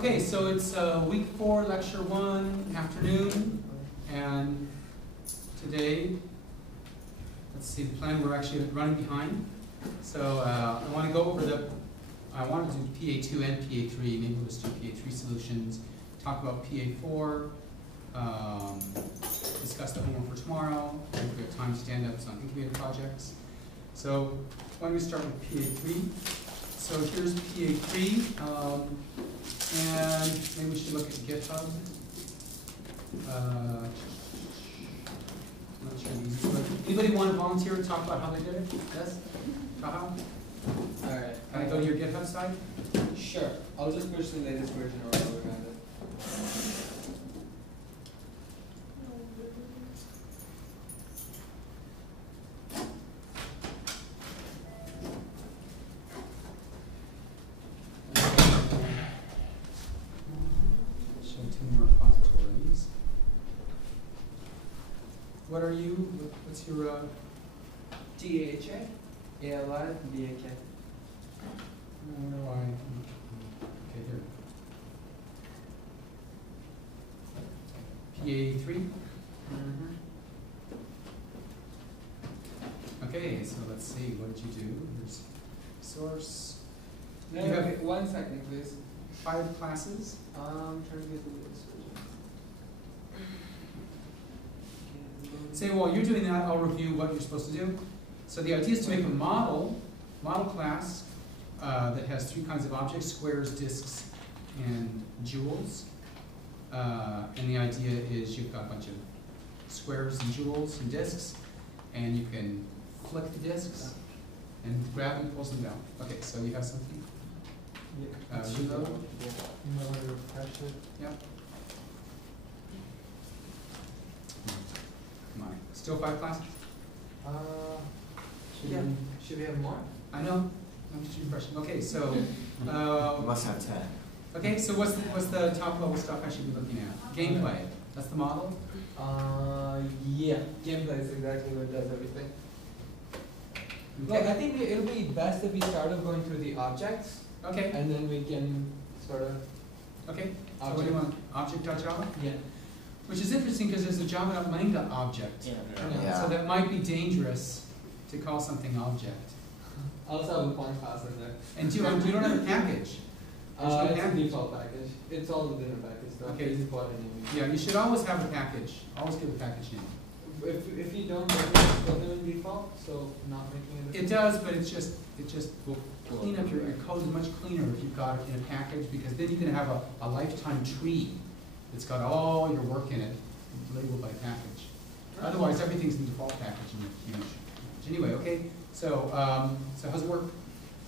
Okay, so it's week 4, lecture 1, afternoon, and today, let's see, the plan, we're actually running behind. So I want to go over I wanted to do PA2 and PA3, maybe we'll just do PA3 solutions, talk about PA4, discuss the homework for tomorrow, if we have time stand-ups on incubator projects. So why don't we start with PA3? So here's PA3, and maybe we should look at GitHub. Not sure the easiest way. Anybody want to volunteer to talk about how they did it? Yes? Taha? Alright. Can I go to your GitHub site? Sure. I'll just push the latest version or whatever around it. Show 2 more repositories. What are you? What's your DHA, ALI, BAK. why? Okay, here. PA3. Okay, so let's see. What did you do? Here's source. No, You have- okay, 1 second, please. 5 classes. I'm trying to get the latest version. Say, while you're doing that, I'll review what you're supposed to do. So the idea is to make a model class that has 3 kinds of objects: squares, disks, and jewels. And the idea is you've got a bunch of squares and jewels and disks, and you can flick the disks and grab and pull them down. Okay, so you have something? Yeah. Reload? You might want to refresh it. Yep. Come on. Still 5 classes? Should we have more? I know. I'm just refreshing. Okay, so You must have 10. okay, so what's the top level stuff I should be looking at? Gameplay. That's the model. Yeah. Gameplay is exactly what does everything. Okay. Like, I think it'll be best if we start off going through the objects, Okay. and then we can sort of. Okay. So what do you want? Object.java? Yeah. Which is interesting because there's a Java.main.object. Yeah. So that might be dangerous to call something object. I also have a point class in there. And you don't have a package. There's no It's a package. default package. It's all within a package though. Okay. It's part of the name. Yeah, you should always have a package. Always give a package name. If you don't, then put them in default, so not making it. It does, but it just will clean up your code is much cleaner if you've got it in a package, because then you can have a lifetime tree that's got all your work in it labeled by package. Otherwise, everything's in default package and it's huge. Anyway, okay. So how's it work?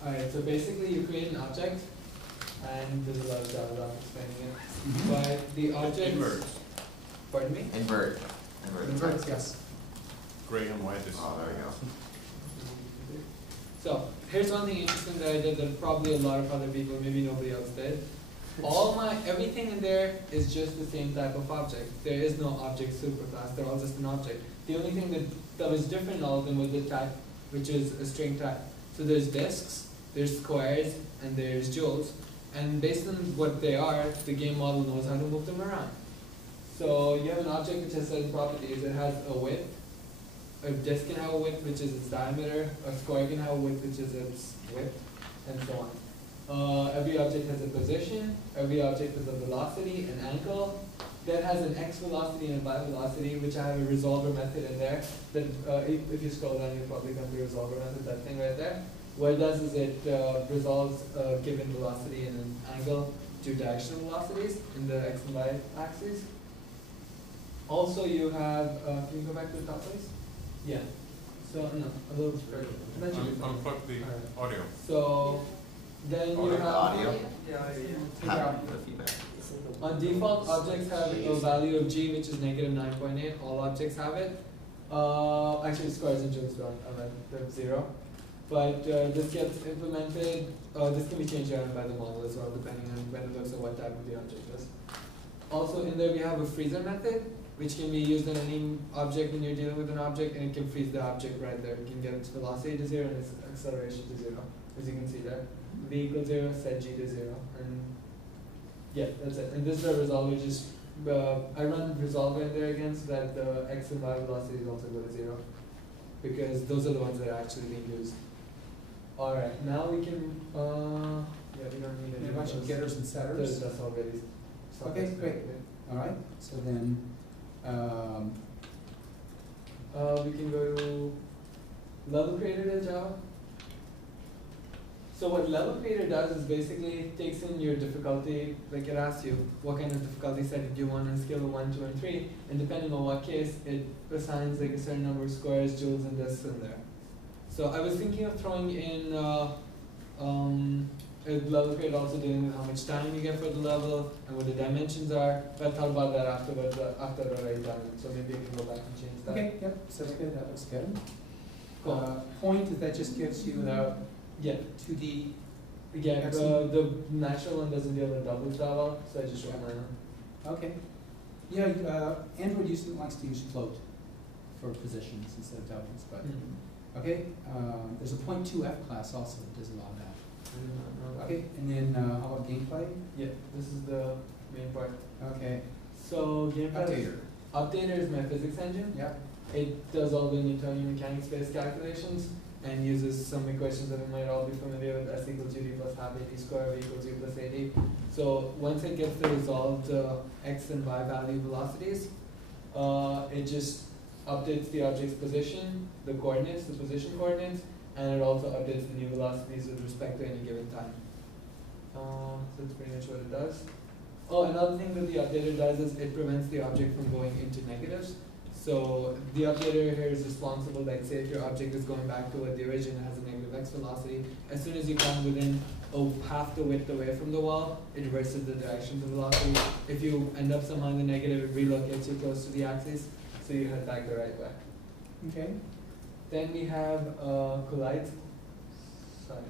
Alright, so basically you create an object, and there's a lot of Java explaining it. Mm-hmm. But the object. Invert. Pardon me? Invert. Inverts, yes. Gray and white is. Oh, there you go. So here's one thing interesting that I did that probably a lot of other people, maybe nobody else did. Everything in there is just the same type of object. There is no object superclass, they're all just an object. The only thing that was different in all of them was the type, which is a string type. So there's disks, there's squares, and there's jewels. And based on what they are, the game model knows how to move them around. So you have an object which has certain properties. It has a width. A disk can have a width, which is its diameter. A square can have a width, which is its width, and so on. Every object has a position. Every object has a velocity, an angle. That has an x velocity and a y velocity, which I have a resolver method in there. That if you scroll down, you'll probably come to the resolver method. That thing right there. What it does is it resolves a given velocity and an angle to directional velocities in the x and y axes. Also, you have. Can you go back to the top, please? Yeah. So no, a little further. That should be fine. Unplug the audio. So then you The have. audio. Take Have out. the feedback. On default, objects have a value of g, which is -9.8. All objects have it. Actually, squares and jewels don't. They're 0. But this gets implemented. This can be changed around by the model as well, depending on when it looks at what type of the object is. Also, in there we have a freezer method, which can be used on any object when you're dealing with an object, and it can freeze the object right there. You can get its velocity to 0 and its acceleration to 0, as you can see there. V equals 0, set g to 0, and Yeah, that's it. And this is the resolver. Just I run resolver in there again so that the x and y velocities also go to 0, because those are the ones that are actually being used. All right, now we can. Yeah, we don't need And any a bunch of those. getters and setters. That's already. Okay, great. All right, so then, We can go to level creator in Java. So what level creator does is basically it takes in your difficulty, like it asks you what kind of difficulty setting do you want on a scale of 1, 2, and 3, and depending on what case, it assigns like a certain number of squares, joules, and disks in there. So I was thinking of throwing in a level creator also dealing with how much time you get for the level and what the dimensions are, but I thought about that afterwards, after I'd already done it, so maybe I can go back and change that. okay, yep, sounds good, that looks good. Cool. Point, is that just gives you the Yeah. 2D, Yeah, Excellent. the natural one doesn't deal with doubles that well, so I just wrote mine on. okay. Yeah, Android likes to use float for positions instead of doubles, but, okay. There's a .2f class also that does a lot of that. Okay, and then how about gameplay? Yeah, this is the main part. Okay, So gameplay. updater, Updater is my physics engine. yeah, It does all the Newtonian mechanics-based calculations and uses some equations that we might all be familiar with, S equals UD plus half AD squared, V equals U plus AD. So once it gets the resolved x and y value velocities, it just updates the object's position, the coordinates, the position coordinates, and it also updates the new velocities with respect to any given time. So that's pretty much what it does. Oh, another thing that the updater does is it prevents the object from going into negatives. So the updater here is responsible, like say if your object is going back to what the origin has a negative x velocity, as soon as you come within half the width away from the wall, it reverses the direction of the velocity. If you end up somehow in the negative, it relocates you close to the axis, so you head back the right way. okay. Then we have collide. Sorry,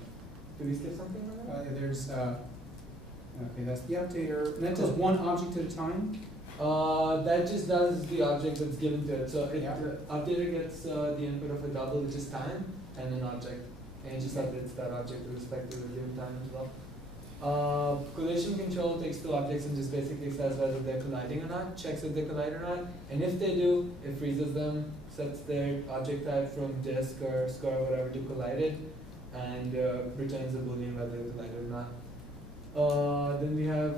did we skip something on that? There's, okay, that's the updater, and that does one object at a time? That just does the object that's given to it. So it Yeah. updater gets the input of a double, which is time, and an object, and it just updates that object with respect to the given time as well. Collision control takes two objects and just basically says whether they're colliding or not, checks if they collide or not, and if they do, it freezes them, sets their object type from disk or square or whatever to collided, and returns a boolean whether they collided or not. Then we have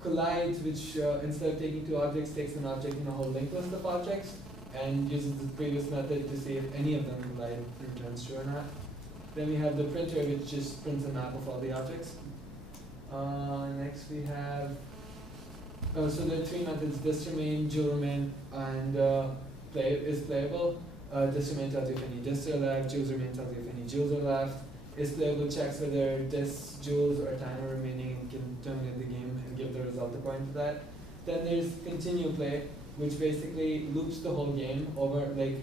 collides, which instead of taking two objects, takes an object in a whole linked list of objects and uses the previous method to see if any of them collide and returns true or not. Then we have the printer, which just prints a map of all the objects. Next we have, so there are three methods: disk remain, joule remain, and is playable. Disk remain tells you if any disks are left, joules remain tells you if any joules are left. Is playable checks whether disks, joules, or time are remaining and can terminate the game and give the result according to that. Then there's continue play, which basically loops the whole game over, like,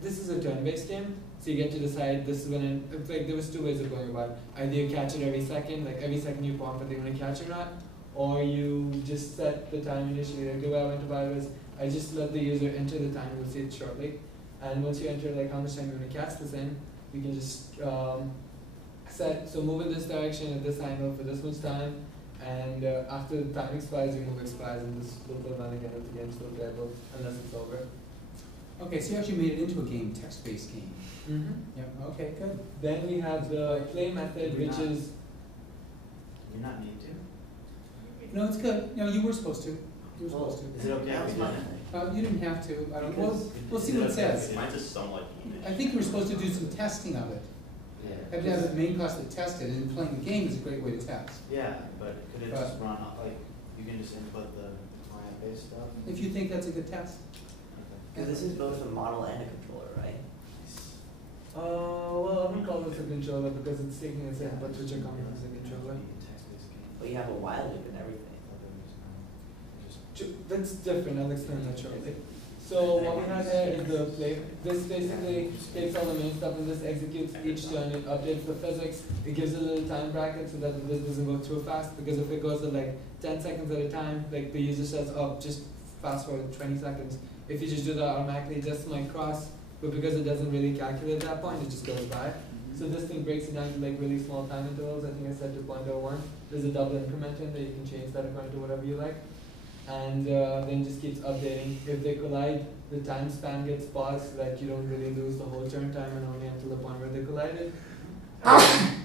this is a turn-based game, so you get to decide this is when, like, there was two ways of going about it. Either you catch it every second, like every second you prompt whether you want to catch or not, or you just set the time initially. Like the way I went about it was, I just let the user enter the time, we'll see it shortly, and once you enter like how much time you want to cast this in, you can just set, so move in this direction at this angle for this much time, and after the time expires, you move expires, and this will go on again at the end, still playable, unless it's over. Okay, so you actually made it into a game, text-based game. Yep, okay, good. Then we have the play method, which is, You not need to. No, it's good. No, you were supposed to. You were Well, supposed is it okay if we don't? to. You didn't have to. I don't. We'll see Is what it okay if says. we Mine's just somewhat English. I think you were supposed to do some testing of it. Yeah. Have to have a main class that tested, and playing the game is a great way to test. Yeah, but could it just run off, like, you can just input the client-based stuff? If you think that's a good test. Okay. Because this is both a model and a controller, right? well, I wouldn't call this a controller because it's taking its inputs, which are coming as a controller. Text-based game. But you have a while loop and everything. That's different, I'll explain that shortly. So what we have here is the play. This basically takes all the main stuff and this executes each turn. It updates the physics. It gives a little time bracket so that this doesn't go too fast, because if it goes at like 10 seconds at a time, like the user says, oh, just fast forward 20 seconds. If you just do that automatically, it just might cross, but because it doesn't really calculate that point, it just goes by. So this thing breaks it down to like really small time intervals. I think I said 2.01. There's a double increment in that you can change that according to whatever you like. And then just keeps updating. If they collide, the time span gets paused so that you don't really lose the whole turn time and only until the point where they collided.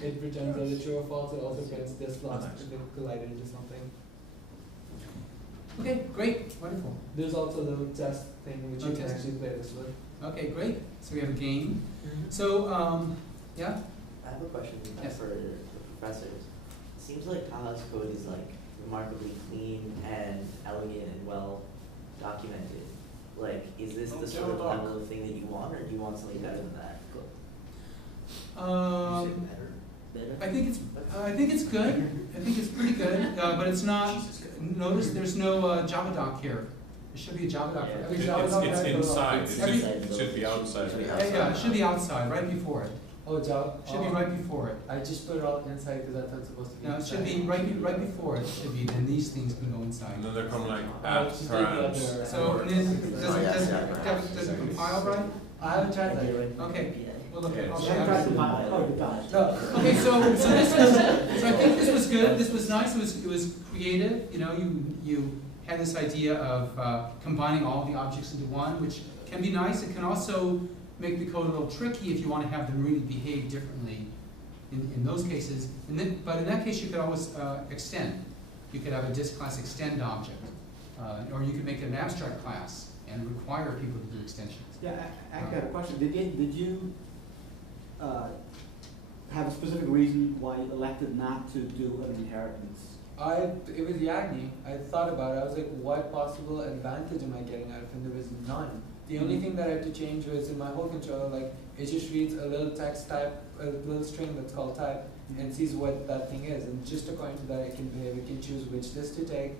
It returns either true or false. It also prints this lost if they collided into something. Okay, great, wonderful. There's also the little test thing which you Oh, can test. actually play this with. Okay, great. So we have a game. So, yeah? I have a question Yes. for the professors. It seems like Taha's code is like remarkably clean and elegant and well documented. Like, is this the sort of level of thing that you want, or do you want something better than that? Better? I think it's good. I think it's pretty good, but it's not. Notice there's no Java doc here. There should be a Java doc for every Java doc. It's inside, Every- it should be outside. Yeah, it should be outside, right before it. Oh, Java? Should be right before it. I just put it all inside because I thought it was supposed to be No, it should inside. be right before it. Should be. Then these things can go inside. And then there come like Just take the paths. other- So and then does it compile right? I haven't tried that yet. Okay. Well, look, Yeah, I'll it's- show you. No. Okay, so this was, so I think this was good. This was nice. It was creative. You know, you had this idea of combining all the objects into one, which can be nice. It can also make the code a little tricky if you want to have them really behave differently in those cases. And then, but in that case, you could always extend. You could have a disk class extend object, or you could make it an abstract class and require people to do extensions. Yeah, I got a question. Did you have a specific reason why you elected not to do an inheritance? It was Yagni. I thought about it. I was like, what possible advantage am I getting out of it? And there was none. The only thing that I had to change was in my whole controller, like, it just reads a little text type, a little string that's called type, and sees what that thing is. And just according to that, it can behave. It can choose which disk to take.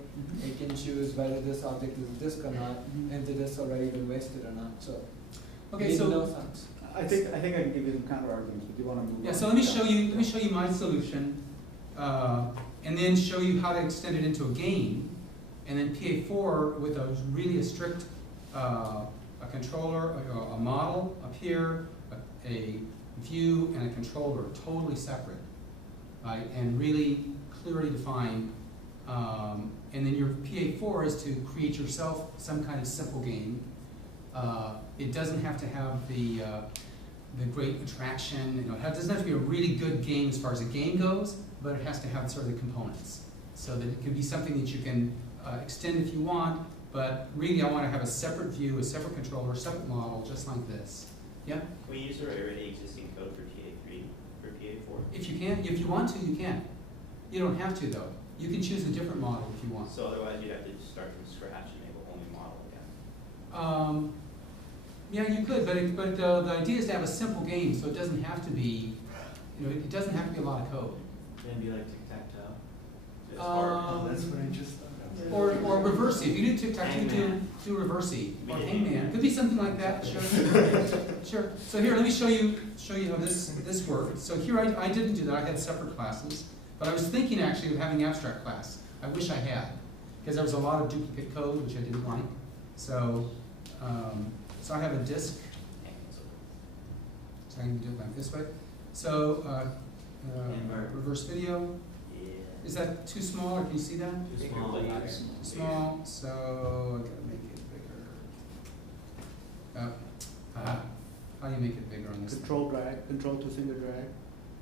It can choose whether this object is a disk or not, and the disk already been wasted or not. So, Okay, it so. made no sense. I think I can give you some counter arguments, but do you want to move on? Yeah, so let me show you my solution, and then show you how to extend it into a game, and then PA4 with a strict a controller, a model up here, a view, and a controller, totally separate, right, and really clearly defined. And then your PA4 is to create yourself some kind of simple game. It doesn't have to have the great attraction. You know, it doesn't have to be a really good game as far as the game goes, but it has to have sort of the components, so that it can be something that you can extend if you want. But really, I want to have a separate view, a separate controller, a separate model, just like this. Yeah. Can we use our already existing code for PA3 for PA4? If you can, if you want to, you can. You don't have to though. You can choose a different model if you want. So otherwise, you'd have to start from scratch and make a whole new model again. Yeah, you could, but the idea is to have a simple game, so it doesn't have to be, you know, it doesn't have to be a lot of code. Can it be like tic-tac-toe? Just That's what I just Or reversey. If you do tic-tac-toe, do reversey. Or hangman. Could be something like that. Sure. Sure. So here, let me show you how this works. So here, I didn't do that. I had separate classes, but I was thinking actually of having abstract class. I wish I had, because there was a lot of duplicate code which I didn't like. So so I have a disk. So I can do it like this way. So reverse video. Is that too small, or can you see that? Too small. Small, so I gotta make it bigger. How do you make it bigger on this? Control drag, control to finger drag.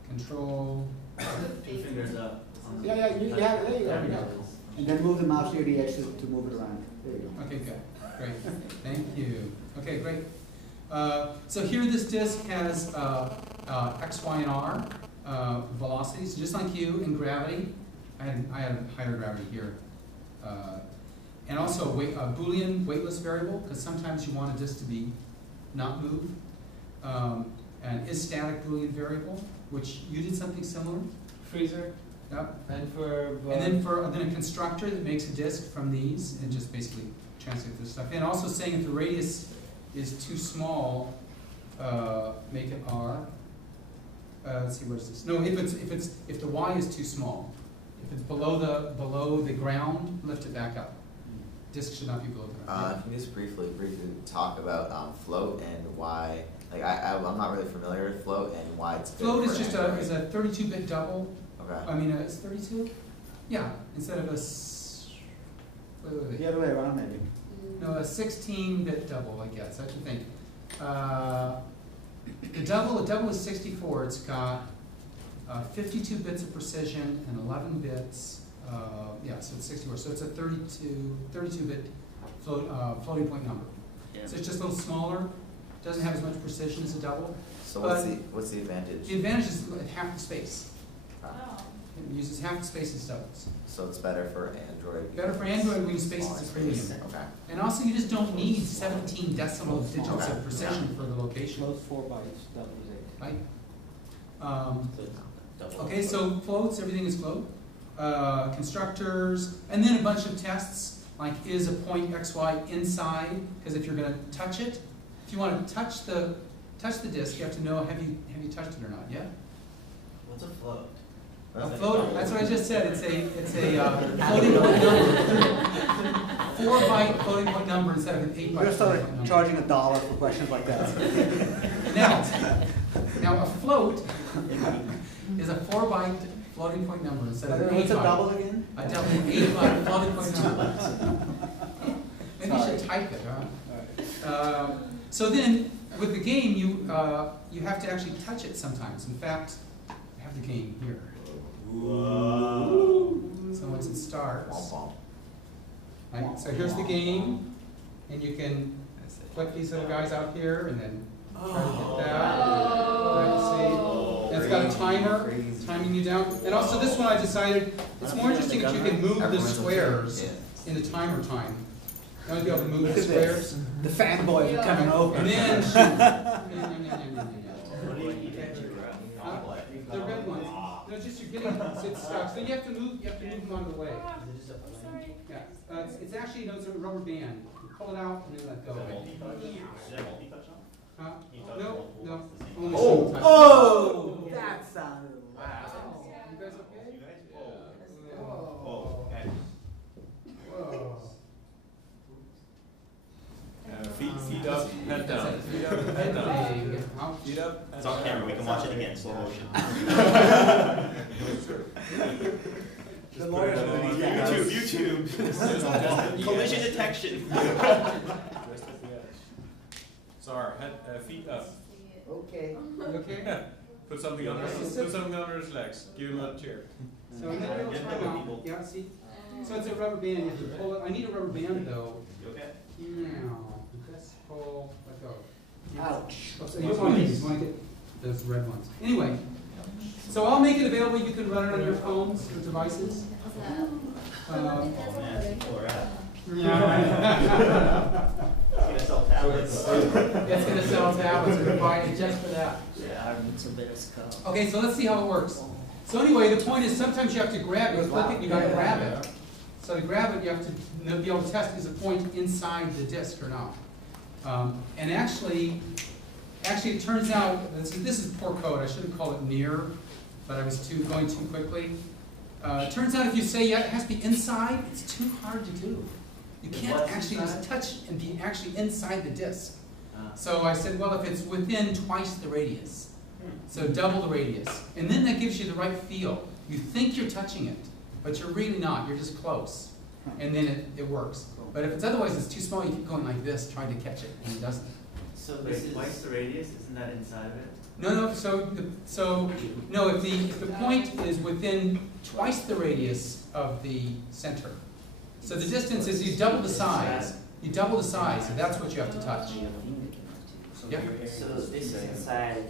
Control. 2 fingers up. Yeah, you have it. There you go. Yeah. And then move the mouse near the edge to move it around. There you go. Okay, good. Great. Thank you. Okay, great. So here this disk has X, Y, and R velocities, just like you in gravity. I had a higher gravity here. And also a Boolean weightless variable, because sometimes you want a disk to be not move. And is static Boolean variable, which you did something similar. Freezer. Yep. And for And then a constructor that makes a disk from these and just basically translate this stuff. And also saying if the radius is too small, make it R. Let's see, where's this? No, if the Y is too small, if it's below the ground, lift it back up. Disk should not be below the ground. Can you just briefly talk about float and why Like I'm not really familiar with float and why it's good Float is for just Android. is a 32-bit double. Okay. I mean, it's 32? Yeah, instead of a, wait. The other way around, maybe. No, a 16-bit double, I guess, I have to think. The double is 64. It's got 52 bits of precision and 11 bits. Yeah, so it's 64. So it's a 32-bit floating point number. Yeah. So it's just a little smaller. Doesn't have as much precision as a double. So but what's the advantage? The advantage is half the space. Ah. It uses half the space as doubles. So it's better for Android. Better for Android when space is a premium. Okay. And also, you just don't need 17 decimal digits Okay. of precision for the location. Float 4 bytes, double is 8. Right? Double. Okay, so floats, everything is float. Constructors, and then a bunch of tests, like is a point XY inside, because if you're going to touch it, if you want to touch the disk, you have to know have you touched it or not, yeah? What's a float? A float, that's what I just said, it's a floating point number. 4-byte floating point number instead of an 8-byte We're gonna floating start point number. charging $1 for questions like that. Now a float is a 4-byte floating point number instead of an 8-byte. What's a double again? A double 8-byte floating point number. Maybe you should type it, huh? So then, with the game, you have to actually touch it sometimes. In fact, I have the game here. Whoa. So once it starts, Womp womp. right, so here's the game, and you can click these little guys out here, and then try to get that. Right, see? And it's got a timer, timing you down. And also this one I decided, it's more interesting if you can move the squares in the timer time. You want to be able to move the squares. The fanboys are coming over. And then shoot. What do you keep at your The red ones. No, just you're getting it stuck. So you have to move them out of the way. Is it just a plane? Yeah. It's actually it's a rubber band. You pull it out and then let go. Is that multi-touch on? Huh? Can you touch No, multiple no. at the same Only time? single touch. Oh! That sounded Wow. You guys okay? You guys? Whoa. Whoa, okay. Whoa. Feet up, head down. Feet up, head down. Ouch. Feet up. It's on camera, we can watch it again, slow motion. The lawyers are gonna need that. YouTube. Collision detection. Just at the edge. Sorry, feet up. Okay. You okay? Yeah. Put something under his legs. Give him a chair. So in that little timeout, yeah, see? So it's a rubber band, you have to pull it. I need a rubber band though. You okay? Now, let's pull, let go. Ouch. Oh, so you don't want these, you want to get those red ones. Anyway, so I'll make it available. You can run it on your phones or devices. Oh man, people are out. Yeah. It's gonna sell tablets. It's going to sell tablets. We're buying it just for that. Yeah. Okay, so let's see how it works. So anyway, the point is sometimes you have to grab it. You click it, you got to grab it. So to grab it, you have to be able to test is a point inside the disk or not. And actually, it turns out this is poor code. I should have called it near, but I was going too quickly. It turns out if you say yeah, it has to be inside, it's too hard to do. You can't actually just touch and be actually inside the disk. So I said, well, if it's within twice the radius, so double the radius, and then that gives you the right feel. You think you're touching it, but you're really not. You're just close, and then it works. But if it's otherwise it's too small, you keep going like this, trying to catch it, and it doesn't. So this is twice the radius, isn't that inside of it? No. So no. If the point is within twice the radius of the center, so the distance is you double the size. You double the size, and that's what you have to touch. Yeah. So this is inside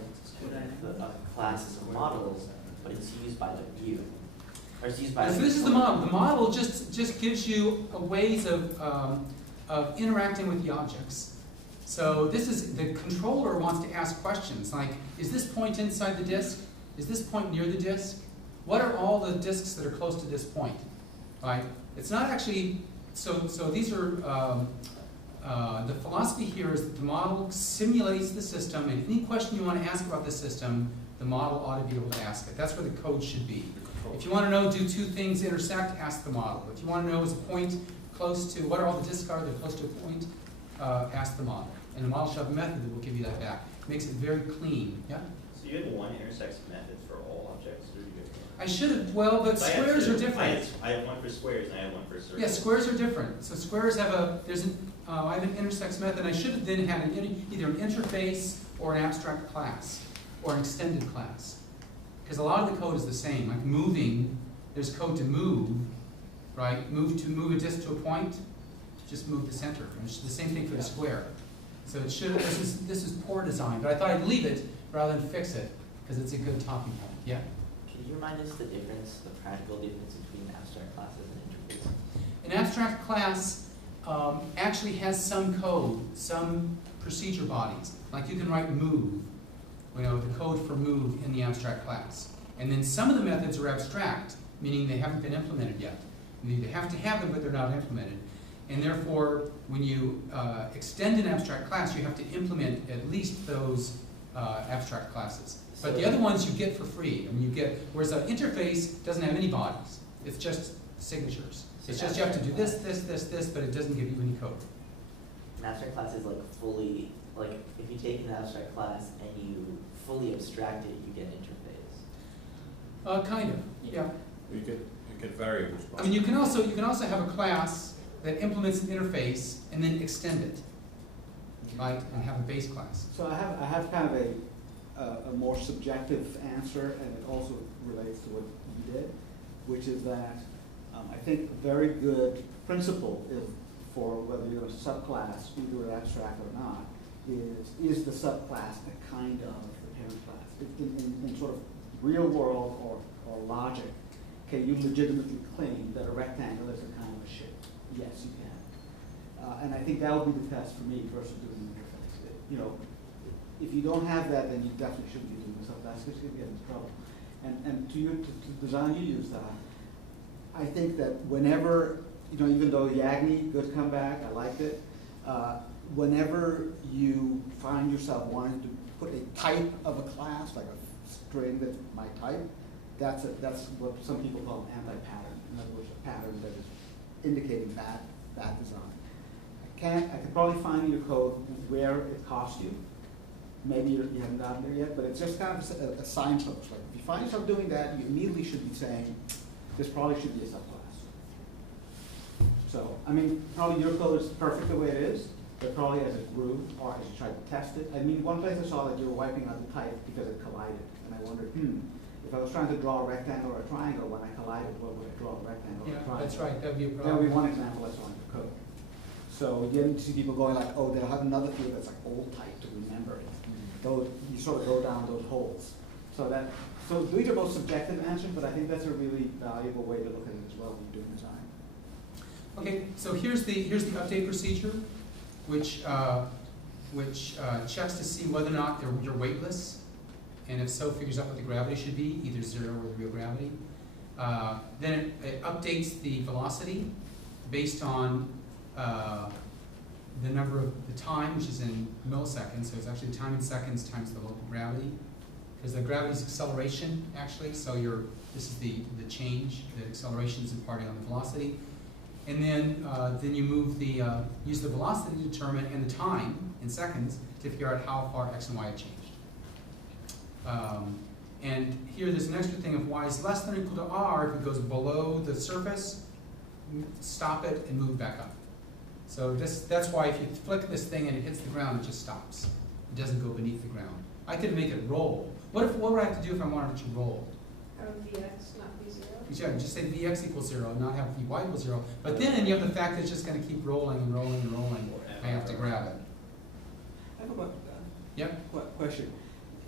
a class of models, but it's used by the view. Or it's used by So this is the model. The model just gives you a ways of interacting with the objects. So this is, the controller wants to ask questions like, is this point inside the disk? Is this point near the disk? What are all the disks that are close to this point? Right? It's not actually, so these are, the philosophy here is that the model simulates the system, and any question you want to ask about the system, the model ought to be able to ask it. That's where the code should be. If you want to know, do two things intersect, ask the model. If you want to know, is a point close to, what are all the disks are that are close to a point, ask the model. And the model should have a method that will give you that back. makes it very clean, yeah? So you had one intersex method for all objects, or you had one? I should have, well, but I had squares two. are different. I had one for squares and I had one for circles. Yeah, squares are different. So squares have I have an intersex method. I should have then had either an interface or an abstract class or an extended class. Because a lot of the code is the same. Like moving, there's code to move, right? Move a disk to a point, just move the center. And it's the same thing for the square. So it should. This is poor design, but I thought I'd leave it rather than fix it because it's a good talking point. Yeah. Can you remind us the difference, the practical difference between abstract classes and interface? An abstract class actually has some code, some procedure bodies. Like you can write move, the code for move in the abstract class. And then some of the methods are abstract, meaning they haven't been implemented yet. You have to have them, but they're not implemented. And therefore, when you extend an abstract class, you have to implement at least those abstract classes. But the other ones you get for free. I mean, whereas an interface doesn't have any bodies. It's just signatures. It's just you have to do this, but it doesn't give you any code. An abstract class is like fully, like if you take an abstract class and you fully abstract it, you get interface. Kind of, yeah. You get variables. I mean, you can also have a class that implements an interface and then extend it, right? And have a base class. So I have kind of a more subjective answer, and it also relates to what you did, which is that I think a very good principle for whether you're a subclass, either abstract or not, is the subclass a kind of the parent class? In sort of real world or logic, can you legitimately claim that a rectangle is a kind of a shape? Yes, you can. And I think that would be the test for me versus doing the interface. If you don't have that, then you definitely shouldn't be doing the subclass because you're going to get into trouble. And to the design you used, I think that whenever, even though Yagni, good comeback, I liked it, whenever you find yourself wanting to put a type of a class, like a string that's my type, that's what some people call an anti-pattern. In other words, a pattern that is indicating that design. I could probably find in your code where it cost you. Maybe you haven't gotten there yet, but it's just kind of a signpost. Like if you find yourself doing that, you immediately should be saying, this probably should be a subclass. So, I mean, probably your code is perfect the way it is, but probably as it grew or as you tried to test it. I mean, one place I saw that you were wiping out the type because it collided. And I wondered, if I was trying to draw a rectangle or a triangle, when I collided, what would I draw, a rectangle or a triangle? That's right, that would be a problem. That would be one example I saw in your code. So you didn't see people going like, oh, they'll have another field that's like old type to remember it. You sort of go down those holes. So these are both subjective answers, but I think that's a really valuable way to look at it as well when you're doing design. Okay, so here's the update procedure, which checks to see whether or not you're weightless, and if so, figures out what the gravity should be, either 0 or the real gravity. Then it updates the velocity based on the number of the time, which is in milliseconds, so it's actually time in seconds times the local gravity. Because the gravity is acceleration, actually, so this is the change, the acceleration is imparting on the velocity. And then you move use the velocity to determine, and the time in seconds, to figure out how far x and y have changed. And here there's an extra thing: if y is less than or equal to r, if it goes below the surface, stop it and move back up. So that's why if you flick this thing and it hits the ground, it just stops. It doesn't go beneath the ground. I could make it roll. What would I have to do if I wanted it to roll? Vx, not v0. Yeah, just say Vx equals 0, not have Vy equals 0. But then you have the fact that it's just going to keep rolling and rolling and rolling. I have to grab it. I have a Yep. question.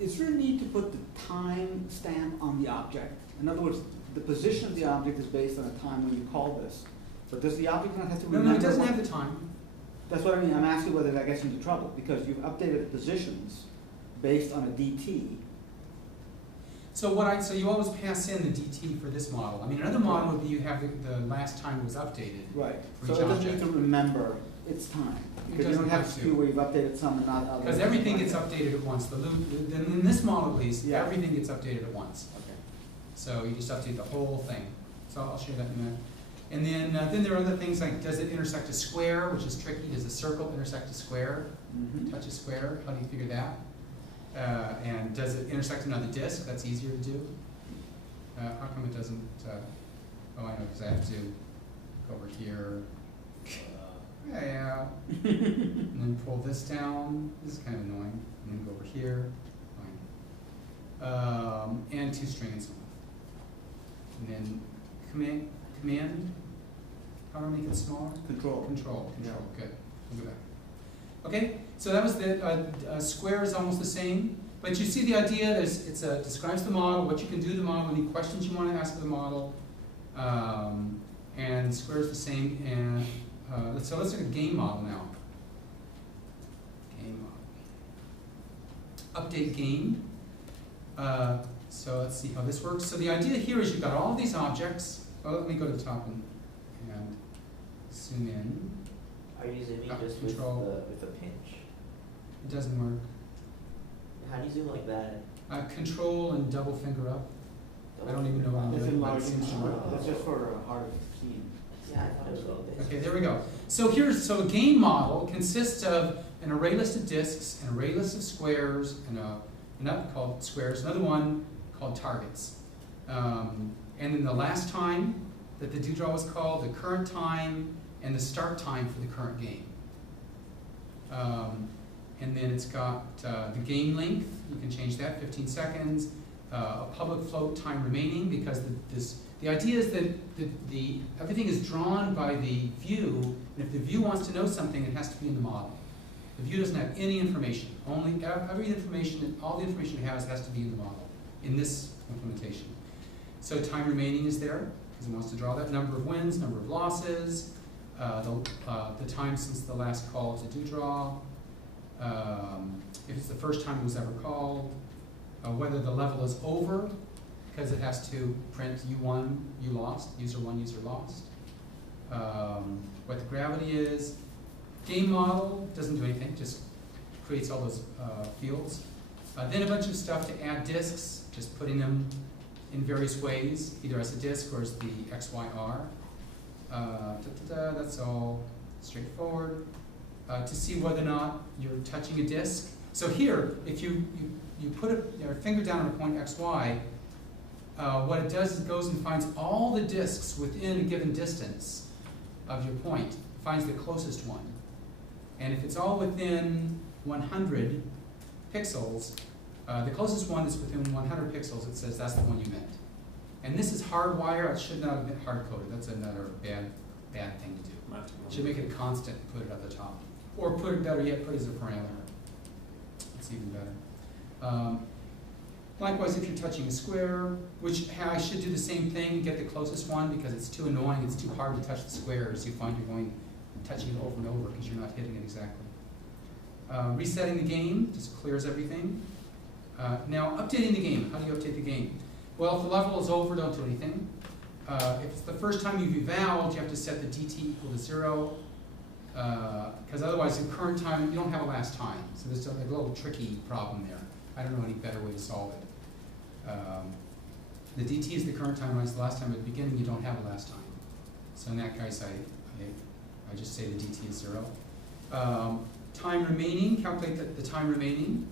Is there a need to put the time stamp on the object? In other words, the position of the object is based on the time when you call this. But does the object not have to remember? No, it doesn't have the time. That's what I mean. I'm asking whether that gets you into trouble, because you've updated the positions based on a DT. So you always pass in the DT for this model. I mean, another model would be you have the last time it was updated. Right. For So each it doesn't object. need to remember its time. It Because you don't doesn't have have to to. do where you've updated some and not others. Because everything gets updated at once. In this model at least, Yeah. everything gets updated at once. Okay. So you just update the whole thing. So I'll show you that in a minute. And then there are other things like, does it intersect a square, which is tricky. Does a circle intersect a square? Mm-hmm. Touch a square? How do you figure that? And does it intersect another disk? That's easier to do. How come it doesn't? Oh, I know, because I have to go over here. Yeah. And then pull this down. This is kind of annoying. And then go over here. Fine. And toString and so on. And then command. How do I make it smaller? Control. Yeah. Good. We'll go back. Okay, so that was the square is almost the same, but you see the idea. It describes the model, what you can do to the model, any questions you want to ask of the model, and square is the same. And so let's look at game model now. Game model. Update game. So let's see how this works. So the idea here is you've got all these objects. Oh, let me go to the top and zoom in. Are you zooming just control. with a pinch? It doesn't work. How do you zoom like that? Control and double finger up. I don't even know what I'm It's doing. in large but it seems to work. That's just for hard of 16. Yeah, I thought it was all this. Okay, there we go. So a game model consists of an array list of disks, an array list of squares, and another called squares, another one called targets. And then the last time that the do-draw was called, the current time, and the start time for the current game. And then it's got the game length. You can change that, 15 seconds. A public float time remaining, because the idea is that everything is drawn by the view, and if the view wants to know something, it has to be in the model. The view doesn't have any information. Only all the information it has to be in the model, in this implementation. So time remaining is there, because it wants to draw that. Number of wins, number of losses, the time since the last call to do draw, if it's the first time it was ever called, whether the level is over, because it has to print you won, you lost, user won, user lost, what the gravity is. Game model doesn't do anything, just creates all those fields. Then a bunch of stuff to add disks, just putting them in various ways, either as a disk or as the XYR. That's all straightforward. To see whether or not you're touching a disk. So here, if you put your finger down on a point XY, what it does is it goes and finds all the disks within a given distance of your point, finds the closest one. And if it's all within 100 pixels, the closest one is within 100 pixels, it says that's the one you meant. And this is hardwire. It should not have been hard-coded. That's another bad thing to do. It should make it a constant and put it at the top. Or put it, better yet, put it as a parameter. It's even better. Likewise, if you're touching a square, which I should do the same thing, get the closest one, because it's too annoying, it's too hard to touch the squares. You find you're touching it over and over because you're not hitting it exactly. Resetting the game just clears everything. Now, updating the game. How do you update the game? Well, if the level is over, don't do anything. If it's the first time you've evaled, you have to set the DT equal to 0, because otherwise, in current time, you don't have a last time. So there's a little tricky problem there. I don't know any better way to solve it. The DT is the current time, whereas the last time at the beginning, you don't have a last time. So in that case, I just say the DT is 0. Time remaining, calculate the time remaining.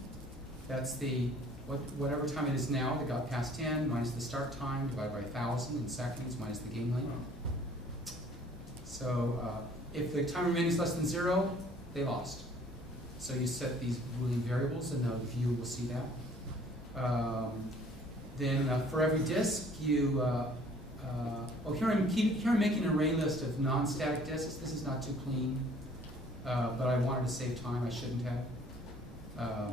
That's whatever time it is now that got past 10 minus the start time divided by 1,000 in seconds minus the game length. So if the time remaining is less than 0, they lost. So you set these Boolean variables, and the view will see that. Then for every disk, you here I'm making an array list of non-static disks. This is not too clean, but I wanted to save time. I shouldn't have.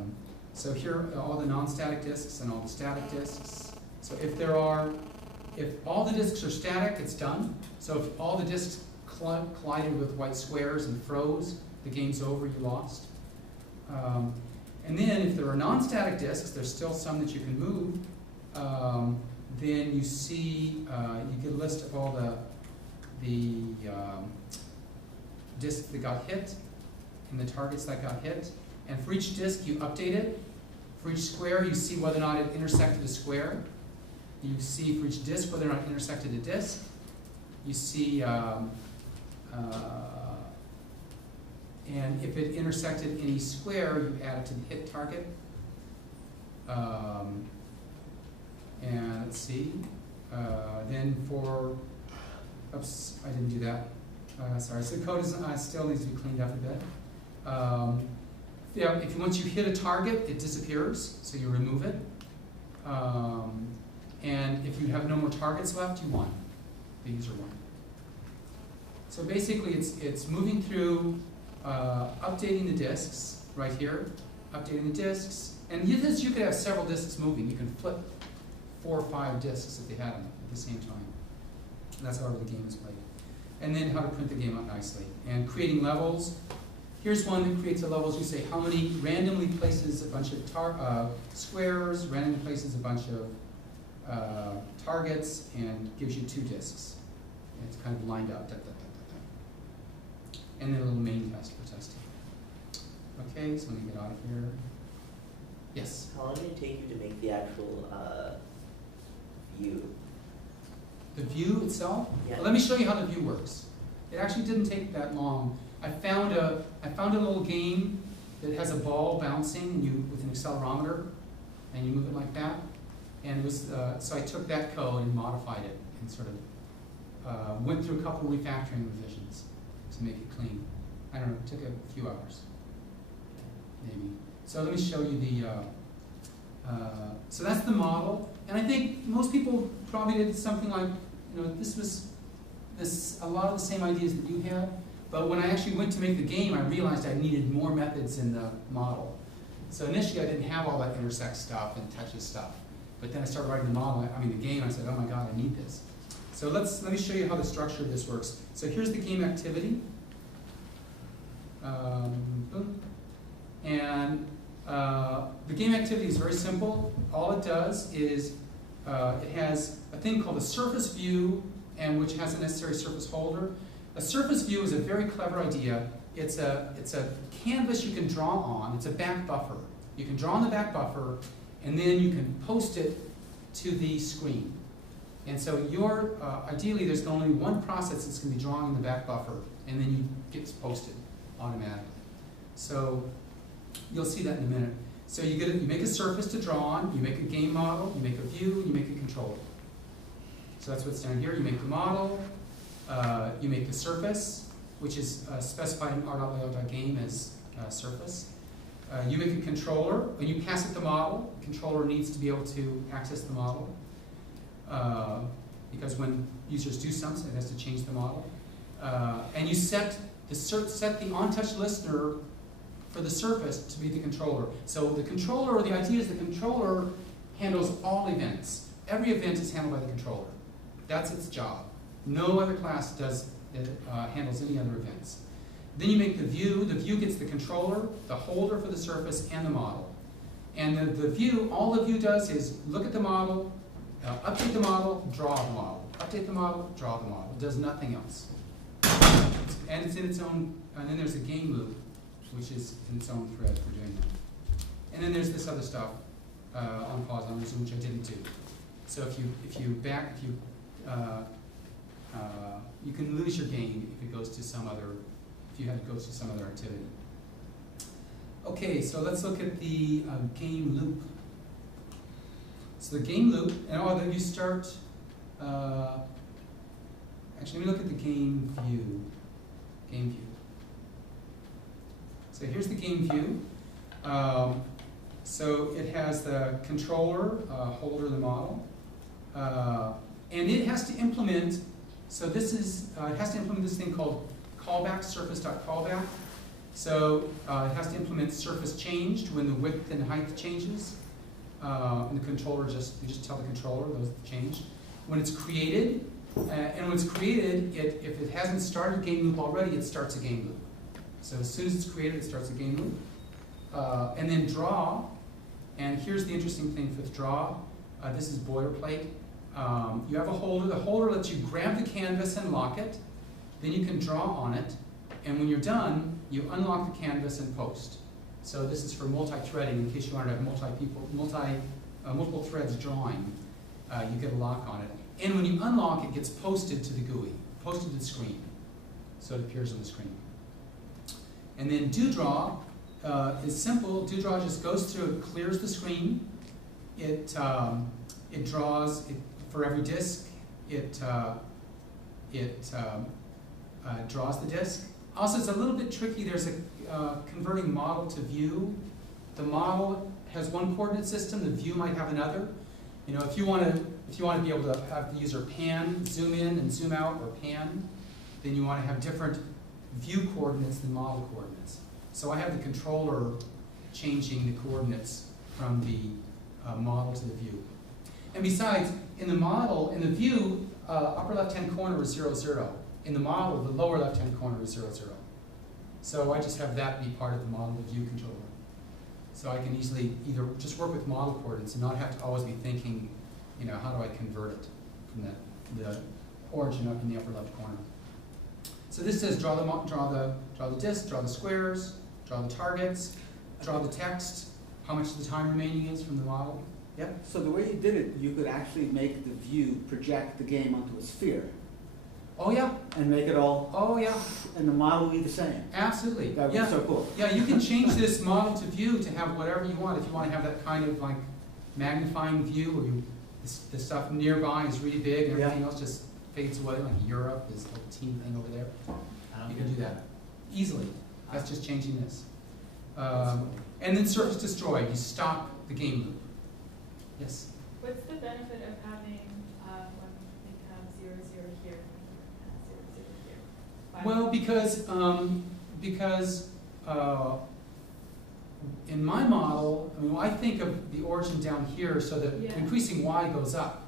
So here are all the non-static disks and all the static disks. So if all the disks are static, it's done. So if all the disks collided with white squares and froze, the game's over, you lost. And then if there are non-static disks, there's still some that you can move. Then you see, you get a list of all the disks that got hit and the targets that got hit. And for each disk, you update it. For each square, you see whether or not it intersected a square. You see for each disk whether or not it intersected a disk. You see, and if it intersected any square, you add it to the hit target. And let's see, then for, oops, I didn't do that. Sorry, so the code is, still needs to be cleaned up a bit. Yeah, once you hit a target, it disappears, so you remove it. And if you have no more targets left, you won. The user won. So basically, it's moving through, updating the disks right here, updating the disks, and you could have several disks moving. You can flip 4 or 5 disks if they had them at the same time. And that's how the game is played. And then how to print the game out nicely. And creating levels. Here's one that creates the levels. You say how many, randomly places a bunch of squares, randomly places a bunch of targets, and gives you 2 disks. And it's kind of lined up. And then a little main test for testing. Okay, so let me get out of here. Yes? How long did it take you to make the actual view? The view itself? Yeah. Well, let me show you how the view works. It actually didn't take that long. I found a little game that has a ball bouncing with an accelerometer, and you move it like that. And it was so I took that code and modified it and sort of went through a couple of refactoring revisions to make it clean. I don't know, it took a few hours, maybe. So let me show you the. So that's the model, and I think most people probably did something like, this was a lot of the same ideas that you had. But when I actually went to make the game, I realized I needed more methods in the model. So initially, I didn't have all that intersect stuff and touches stuff. But then I started writing the model, the game, and I said, oh my God, I need this. So let me show you how the structure of this works. So here's the game activity. And the game activity is very simple. All it does is it has a thing called a surface view, and which has a necessary surface holder. A surface view is a very clever idea. It's a canvas you can draw on. It's a back buffer. You can draw on the back buffer, and then you can post it to the screen. And so ideally, there's only one process that's going to be drawing in the back buffer, and then you get posted automatically. So you'll see that in a minute. So you make a surface to draw on, you make a game model, you make a view, you make a controller. So that's what's down here. You make the model, you make the surface, which is specified in r.layout.game as surface. You make a controller, and you pass it the model. The controller needs to be able to access the model. Because when users do something, it has to change the model. And you set the on-touch listener for the surface to be the controller. So the idea is the controller handles all events. Every event is handled by the controller. That's its job. No other class handles any other events. Then you make the view. The view gets the controller, the holder for the surface, and the model. And the view, all the view does is look at the model, update the model, draw the model. Update the model, draw the model. It does nothing else. And it's in its own, and then there's a game loop, which is in its own thread for doing that. And then there's this other stuff on pause, on resume, which I didn't do. So if you can lose your game if it goes to some other, if you have to go to some other activity. Okay, so let's look at the game loop. So the game loop, and then you start, actually let me look at the game view. Game view. So here's the game view. So it has the controller, holder of the model, and it has to implement, so this is, it has to implement this thing called callback, surface.callback. So it has to implement surface changed when the width and height changes. And the controller you just tell the controller those have changed. When it's created, and when it's created, if it hasn't started game loop already, it starts a game loop. So as soon as it's created, it starts a game loop. And then draw, and here's the interesting thing for the draw. This is boilerplate. You have a holder. The holder lets you grab the canvas and lock it. Then you can draw on it. And when you're done, you unlock the canvas and post. So this is for multi-threading, in case you want to have multiple threads drawing. You get a lock on it. And when you unlock, it gets posted to the GUI, posted to the screen. So it appears on the screen. And then do draw is simple. Do draw just goes through, it clears the screen, it draws it for every disk. It draws the disk. Also, it's a little bit tricky. There's a converting model to view. The model has one coordinate system. The view might have another. You know, if you want to be able to have the user pan, zoom in and zoom out, or pan, then you want to have different view coordinates than model coordinates. So I have the controller changing the coordinates from the model to the view. And besides, in the model, in the view, upper left-hand corner is 0, 0. In the model, the lower left-hand corner is 0, 0. So I just have that be part of the model, the view controller. So I can easily either just work with model coordinates and not have to always be thinking, you know, how do I convert it from the origin up in the upper left corner. So this says draw the disk, draw the squares, draw the targets, draw the text, how much the time remaining is from the model. Yep. So the way you did it, you could actually make the view project the game onto a sphere. Oh yeah. And make it all. Oh yeah. And the model will be the same. Absolutely. That would be so cool. Yeah, you can change this model to view to have whatever you want. If you want to have that kind of like magnifying view where the stuff nearby is really big and everything else just fades away, like Europe, this little teeny thing over there. You can do that easily. That's just changing this. And then surface destroy. You stop the game loop. Yes? What's the benefit of having when we have 0, 0 here, 0, 0 here? Well, because in my model, I mean, I think of the origin down here so that increasing y goes up.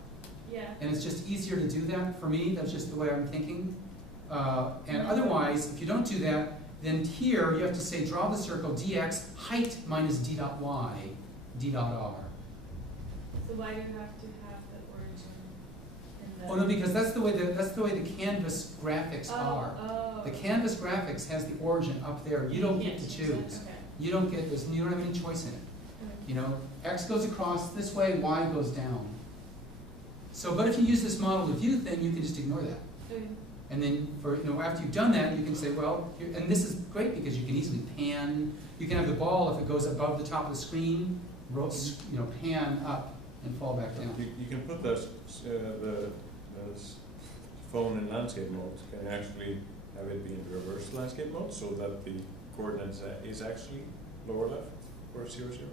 Yeah. And it's just easier to do that for me. That's just the way I'm thinking. And otherwise, if you don't do that, then here you have to say draw the circle dx height minus d dot y, d dot r. So why do you have to have the origin in the? Oh no, because that's the way the canvas graphics are. Oh. The canvas graphics has the origin up there. You don't get to choose. Okay. You don't get this. You don't have any choice in it. Okay. You know, x goes across this way, y goes down. So, but if you use this model to view thing, you can just ignore that. Okay. And then, after you've done that, you can say, well, and this is great because you can easily pan. You can have the ball if it goes above the top of the screen, pan up and fall back down. You can put the phone in landscape mode. You can actually have it be in reverse landscape mode so that the coordinates is actually lower left or 0, 0.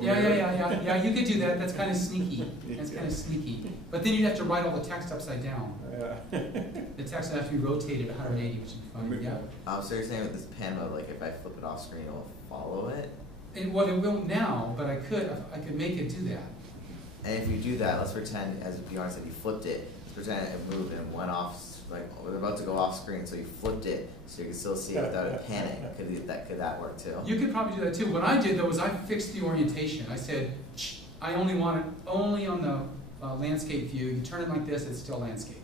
Yeah, you could do that. That's kind of sneaky. That's kind of sneaky. But then you'd have to write all the text upside down. The text would have to be rotated 180, which would be fun. Yeah. So you're saying with this pan mode, like if I flip it off screen, it'll follow it? Well, it won't now, but I could make it do that. And if you do that, let's pretend, as Bjorn said, you flipped it. Let's pretend it moved and went off, like we're about to go off screen, so you flipped it, so you can still see it without it panning. Could that work too? You could probably do that too. What I did though was I fixed the orientation. I said, I only want it only on the landscape view. You turn it like this, it's still landscape.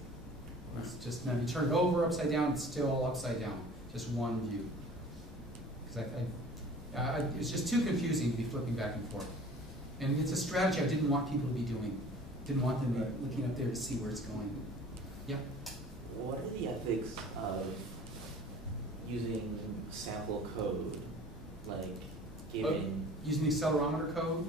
It's just, now you turn it over upside down, it's still upside down. Just one view. Because it's just too confusing to be flipping back and forth. And it's a strategy I didn't want people to be doing. Didn't want them to be looking up there to see where it's going. Yeah? What are the ethics of using sample code, like given using the accelerometer code?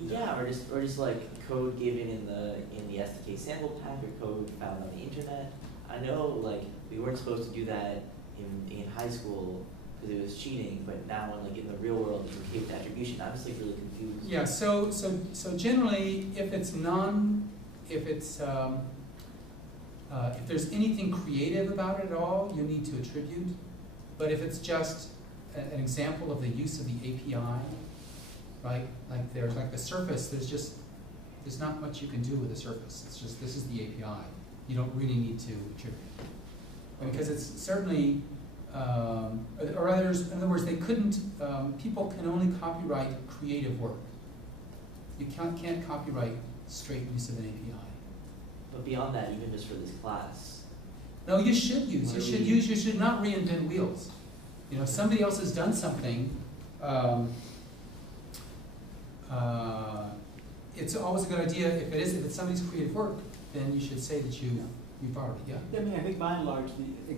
Yeah, or just like code given in the SDK sample pack or code found on the internet. I know like we weren't supposed to do that in high school because it was cheating, but now in the real world it's okay with attribution. I'm just like really confused. Yeah. So generally, if there's anything creative about it at all, you need to attribute. But if it's just an example of the use of the API, right? Like there's like the surface, there's not much you can do with the surface. It's just, this is the API. You don't really need to attribute. Because it's certainly, or others, in other words, they couldn't, people can only copyright creative work. You can't copyright straight use of an API. But beyond that, even just for this class. No, you should use. You should not reinvent wheels. You know, if somebody else has done something, it's always a good idea. If it's somebody's creative work, then you should say that you borrowed it. Yeah. I mean, I think by and large, the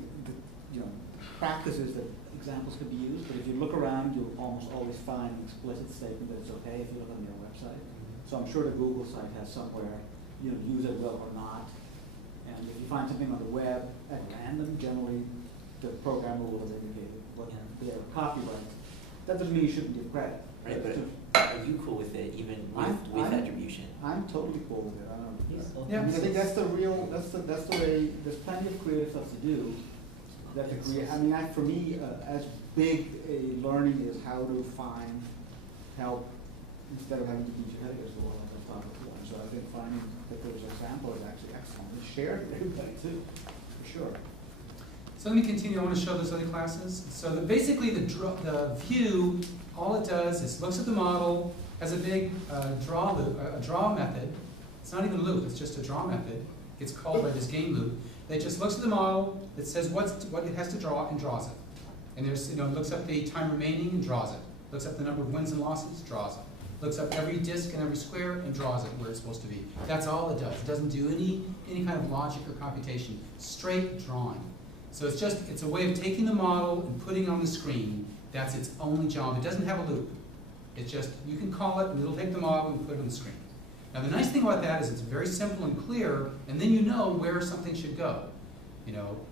practices that examples can be used, but if you look around, you'll almost always find an explicit statement that it's okay if you look on their website. So I'm sure the Google site has somewhere, use it will or not. And if you find something on the web at random, generally the programmer will have indicated what their copyright. That doesn't mean you shouldn't give credit. Right, but are you cool with it, even with attribution? I'm totally cool with it. I don't know. Yeah. I mean, I think that's the real, that's the way, there's plenty of creative stuff to do. That the I mean, for me, as big a learning is how to find help instead of having to beat your head against the wall like I've talked before. And so I think finding that there's an example is actually excellent. It's shared with everybody too, for sure. So let me continue. I want to show those other classes. So basically the view, all it does is looks at the model, has a big draw loop, a draw method. It's not even a loop, it's just a draw method. It's called by this game loop. It just looks at the model, it says what it has to draw and draws it. And there's, looks up the time remaining and draws it. Looks up the number of wins and losses, draws it. Looks up every disk and every square and draws it where it's supposed to be. That's all it does. It doesn't do any kind of logic or computation. Straight drawing. So it's a way of taking the model and putting it on the screen. That's its only job. It doesn't have a loop. It's just, you can call it and it'll take the model and put it on the screen. Now the nice thing about that is it's very simple and clear, and then you know where something should go.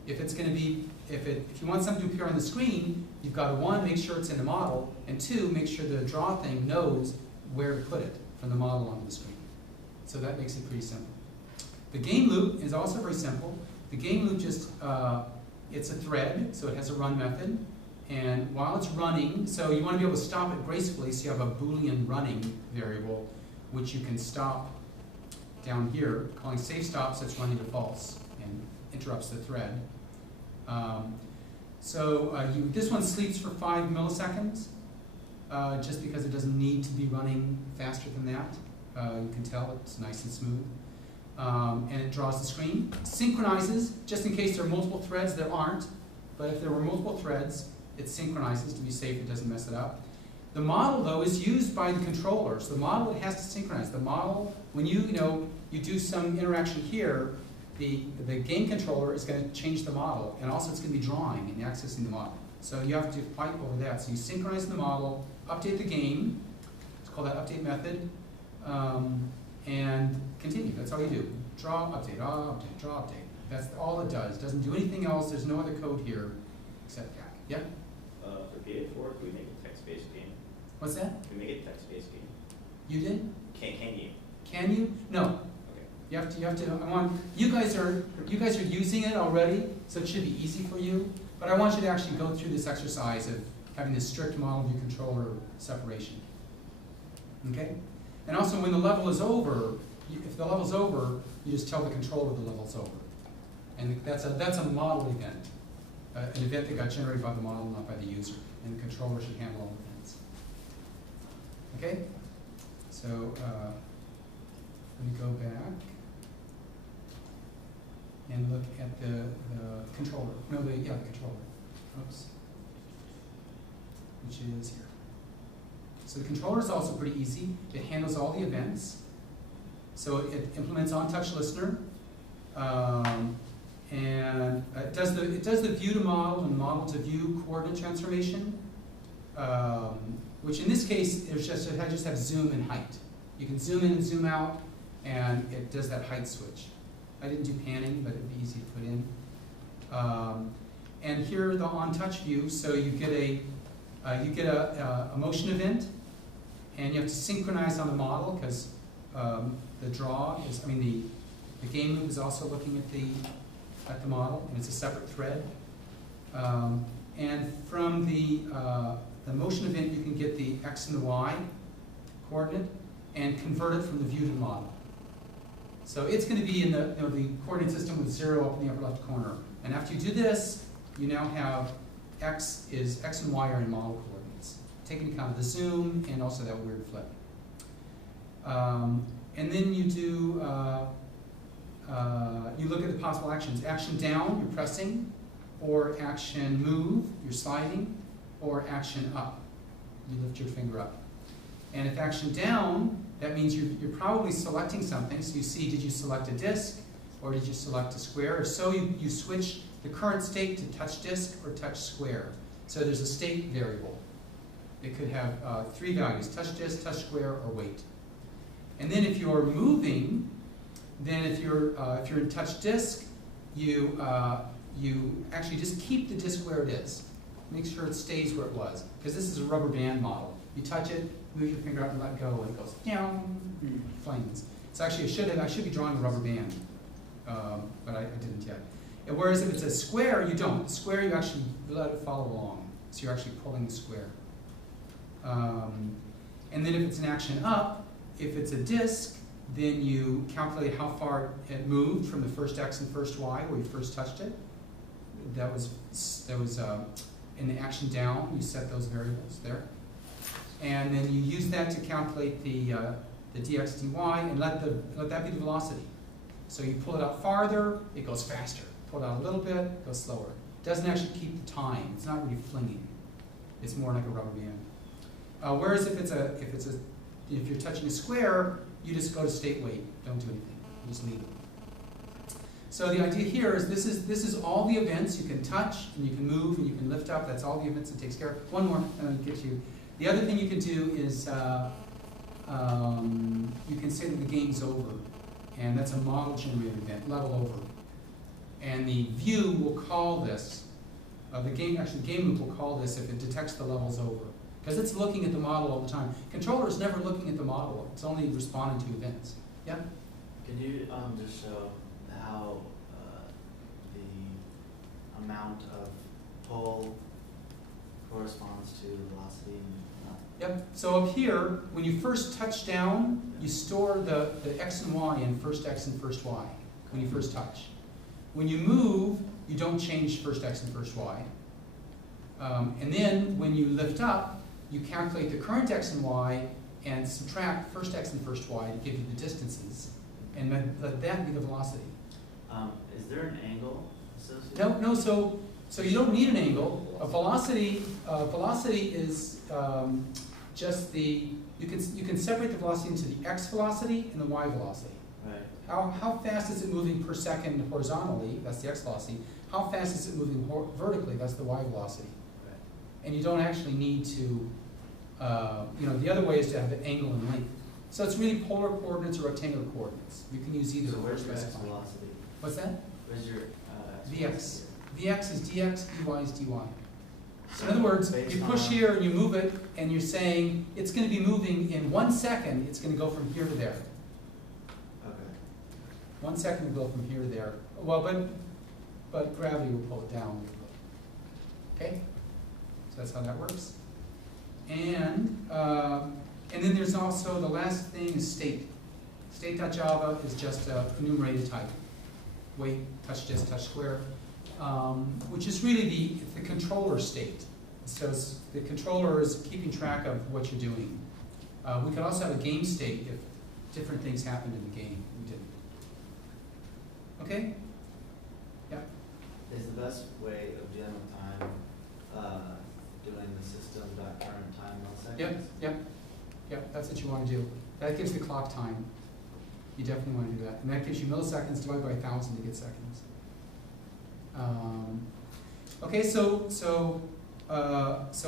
If it's going to be, if you want something to appear on the screen, you've got to, one, make sure it's in the model, and two, make sure the draw thing knows where to put it from the model onto the screen. So that makes it pretty simple. The game loop is also very simple. The game loop just, it's a thread, so it has a run method, and while it's running, so you want to be able to stop it gracefully, so you have a Boolean running variable, which you can stop down here, calling safe stop, so it's running to false and interrupts the thread. This one sleeps for 5 milliseconds, just because it doesn't need to be running faster than that. You can tell it's nice and smooth. And it draws the screen. Synchronizes, just in case there are multiple threads, there aren't, but if there were multiple threads, it synchronizes to be safe, it doesn't mess it up. The model, though, is used by the controller. So the model, it has to synchronize. The model, when you do some interaction here, the game controller is going to change the model, and also it's going to be drawing and accessing the model. So you have to fight over that. So you synchronize the model, update the game. It's called that update method, and continue. That's all you do. Draw, update, draw, update. That's all it does. It doesn't do anything else. There's no other code here except that. Yeah? For PA4, can we make a text-based game? What's that? Can we make a text-based game? You did? Can you? Can you? No. Okay. You have to. I want you guys are using it already, so it should be easy for you. But I want you to actually go through this exercise of having this strict model view controller separation. Okay? And also, when the level is over, if the level's over, you just tell the controller the level's over, and that's a model event, an event that got generated by the model, not by the user, and the controller should handle all events. Okay? So let me go back and look at the controller. No, the controller. Oops. Which is here. So the controller is also pretty easy. It handles all the events. So it implements on-touch listener, and it does the view to model and model to view coordinate transformation, which in this case it just has zoom and height. You can zoom in and zoom out, and it does that height switch. I didn't do panning, but it'd be easy to put in. And here the on-touch view. So you get a motion event, and you have to synchronize on the model because the draw is. The game loop is also looking at the model, and it's a separate thread. And from the motion event, you can get the x and the y coordinate and convert it from the view to the model. So it's going to be in the coordinate system with 0 up in the upper left corner. And after you do this, you now have x and y are in model coordinates, taking account of the zoom and also that weird flip. And then you do you look at the possible actions. Action down, you're pressing, or action move, you're sliding, or action up, you lift your finger up. And if action down, that means you're probably selecting something. So you see, did you select a disk, or did you select a square? If so, you switch the current state to touch disk or touch square. So there's a state variable. It could have 3 values: touch disk, touch square, or wait. And then if you're moving, then if you're in touch disk, you actually just keep the disk where it is. Make sure it stays where it was, because this is a rubber band model. You touch it, move your finger out and let go, and it goes down, flames. So actually, I should be drawing a rubber band, but I didn't yet. And whereas if it's a square, you don't. Square, you actually let it follow along. So you're actually pulling the square. And then if it's an action up, if it's a disk, then you calculate how far it moved from the first X and first Y, where you first touched it. That was in the action down, you set those variables there. And then you use that to calculate the dx dy, and let that be the velocity. So you pull it out farther, it goes faster. Pull it out a little bit, it goes slower. It doesn't actually keep the time. It's not really flinging. It's more like a rubber band. Whereas if you're touching a square, you just go to state wait. Don't do anything. You just leave it. So the idea here is this is all the events you can touch, and you can move, and you can lift up. That's all the events it takes care of. One more, and I'll get you. The other thing you can do is you can say that the game's over, and that's a model-generated event, level over. And the view will call this. The game loop will call this if it detects the level's over, because it's looking at the model all the time. Controller is never looking at the model; it's only responding to events. Yeah. Can you just show how the amount of pull corresponds to velocity? Yep. So up here, when you first touch down, you store the x and y in first x and first y when you first touch. When you move, you don't change first x and first y. And then when you lift up, you calculate the current x and y and subtract first x and first y to give you the distances, and let that be the velocity. Is there an angle associated? No. So you don't need an angle. A velocity is just the you can separate the velocity into the x velocity and the y velocity. Right. How fast is it moving per second horizontally? That's the x velocity. How fast is it moving vertically? That's the y velocity. Right. And you don't actually need to. The other way is to have an angle and length. So it's really polar coordinates or rectangular coordinates. You can use either. So where's your x velocity? What's that? Where's your Vx. Vx is dx, dy is dy. So in other words, you push here and you move it, and you're saying it's going to be moving in 1 second. It's going to go from here to there. Okay. 1 second will go from here to there. Well, but gravity will pull it down. Okay. So that's how that works. And then there's also the last thing is state. State.java is just a enumerated type. Wait, touch disk, touch square. Which is really the controller state. So the controller is keeping track of what you're doing. We could also have a game state if different things happened in the game. We didn't. Okay? Yeah. Is the best way of dealing with time doing the system.current time milliseconds? Yep. That's what you want to do. That gives the clock time. You definitely want to do that, and that gives you milliseconds divided by 1,000 to get seconds. Okay, so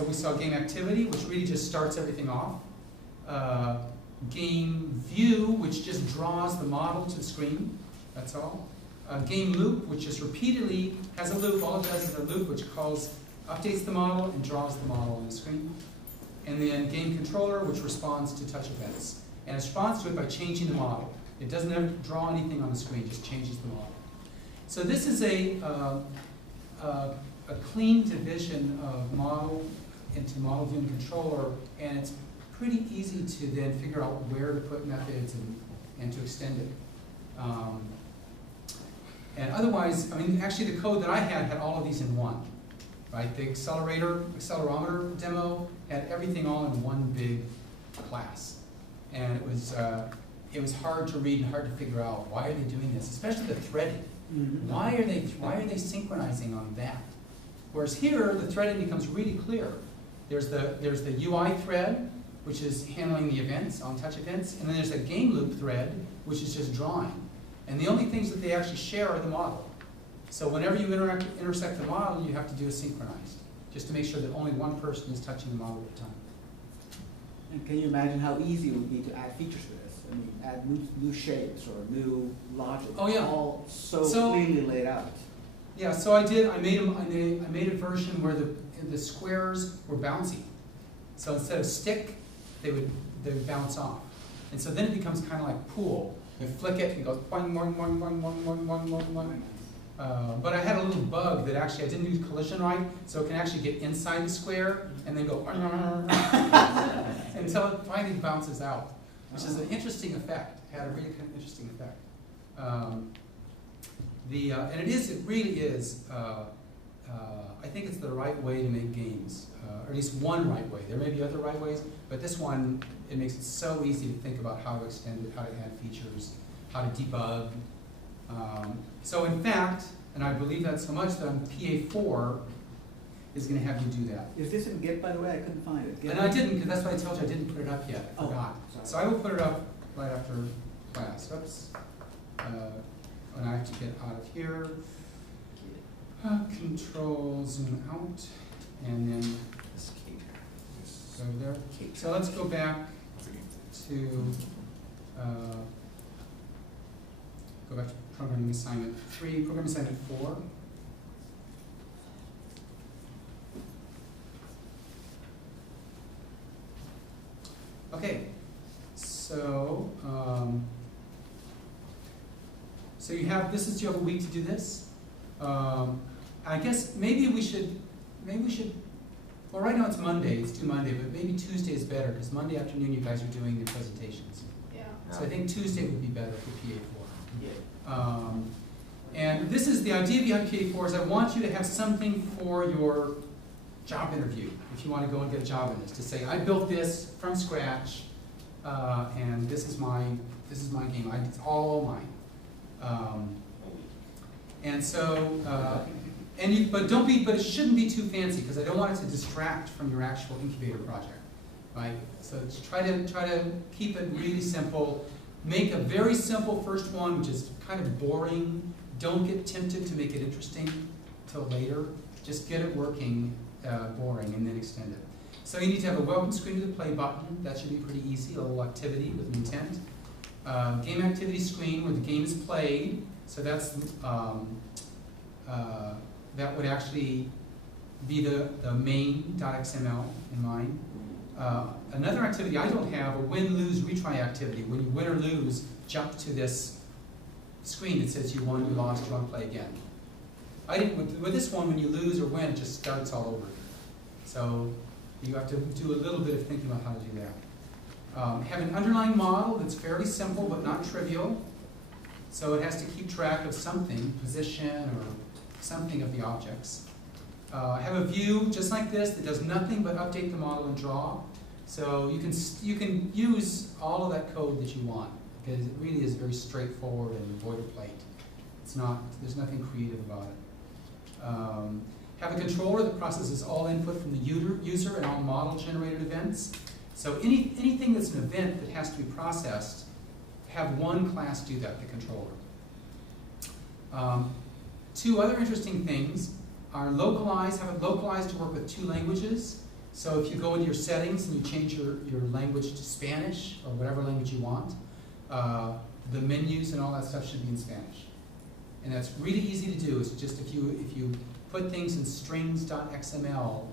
we saw game activity, which really just starts everything off. Game view, which just draws the model to the screen. That's all. Game loop, which just repeatedly has a loop. All it does is a loop which updates the model and draws the model on the screen. And then game controller, which responds to touch events, and it responds to it by changing the model. It doesn't ever draw anything on the screen; just changes the model. So this is a clean division of model into model view and controller, and it's pretty easy to then figure out where to put methods and to extend it. And otherwise, actually the code that I had all of these in one, right? The accelerometer demo had everything all in one big class, and it was hard to read and hard to figure out why are they doing this, especially the threading. Why are they synchronizing on that? Whereas here, the threading becomes really clear. There's the UI thread, which is handling the events, on-touch events, and then there's a game loop thread, which is just drawing. And the only things that they actually share are the model. So whenever you intersect the model, you have to do a synchronized, just to make sure that only one person is touching the model at a time. And can you imagine how easy it would be to add features to this? I mean, add new shapes or new logic. Oh, yeah. All so So- clearly laid out. Yeah, so I made a version where the squares were bouncy. So instead of stick, they would bounce off. And so then it becomes kind of like pool. You flick it, and it goes boing, boing, boing, boing, boing, boing, boing, boing, boing. But I had a little bug that actually I didn't use collision right, so it can actually get inside the square and then go until it finally bounces out, which is an interesting effect. It had a really kind of interesting effect. And it really is. I think it's the right way to make games, or at least one right way. There may be other right ways, but this one, it makes it so easy to think about how to extend it, how to add features, how to debug. So in fact, and I believe that so much that on PA4 is going to have you do that. Is this in Git, by the way? I couldn't find it. Git? And I didn't, because that's what I told you, I didn't put it up yet. I forgot. sorry. So I will put it up right after class. Oops. When I have to get out of here. Control, zoom out, and then go there. So let's go back to programming assignment 3, programming assignment 4. Okay, so so you have you have a week to do this. I guess maybe we should, well, right now it's Monday, it's due Monday, but maybe Tuesday is better, because Monday afternoon you guys are doing your presentations. Yeah. So I think Tuesday would be better for PA4. Yeah. And this is the idea behind PA4 is I want you to have something for your job interview, if you want to go and get a job in this, to say, I built this from scratch, and this is my game, it's all mine. And so, but it shouldn't be too fancy, because I don't want it to distract from your actual incubator project, right? So try to keep it really simple. Make a very simple first one, which is kind of boring. Don't get tempted to make it interesting till later. Just get it working, boring, and then extend it. So you need to have a welcome screen with a play button. That should be pretty easy, a little activity with an intent. Game activity screen where the game is played. So that's that would actually be the main.xml in mind. Another activity I don't have, a win, lose, retry activity. When you win or lose, jump to this screen that says you won, you lost, you want to play again. I didn't, with this one, when you lose or win, it just starts all over. So you have to do a little bit of thinking about how to do that. Have an underlying model that's fairly simple but not trivial. So it has to keep track of something, position or something of the objects. Have a view just like this that does nothing but update the model and draw. So you can use all of that code that you want, because it really is very straightforward and boilerplate. There's nothing creative about it. Have a controller that processes all input from the user and all model generated events. So anything that's an event that has to be processed, have one class do that, the controller. Two other interesting things are have it localized to work with 2 languages. So if you go into your settings and you change your language to Spanish or whatever language you want, the menus and all that stuff should be in Spanish. And that's really easy to do. It's just if you put things in strings.xml,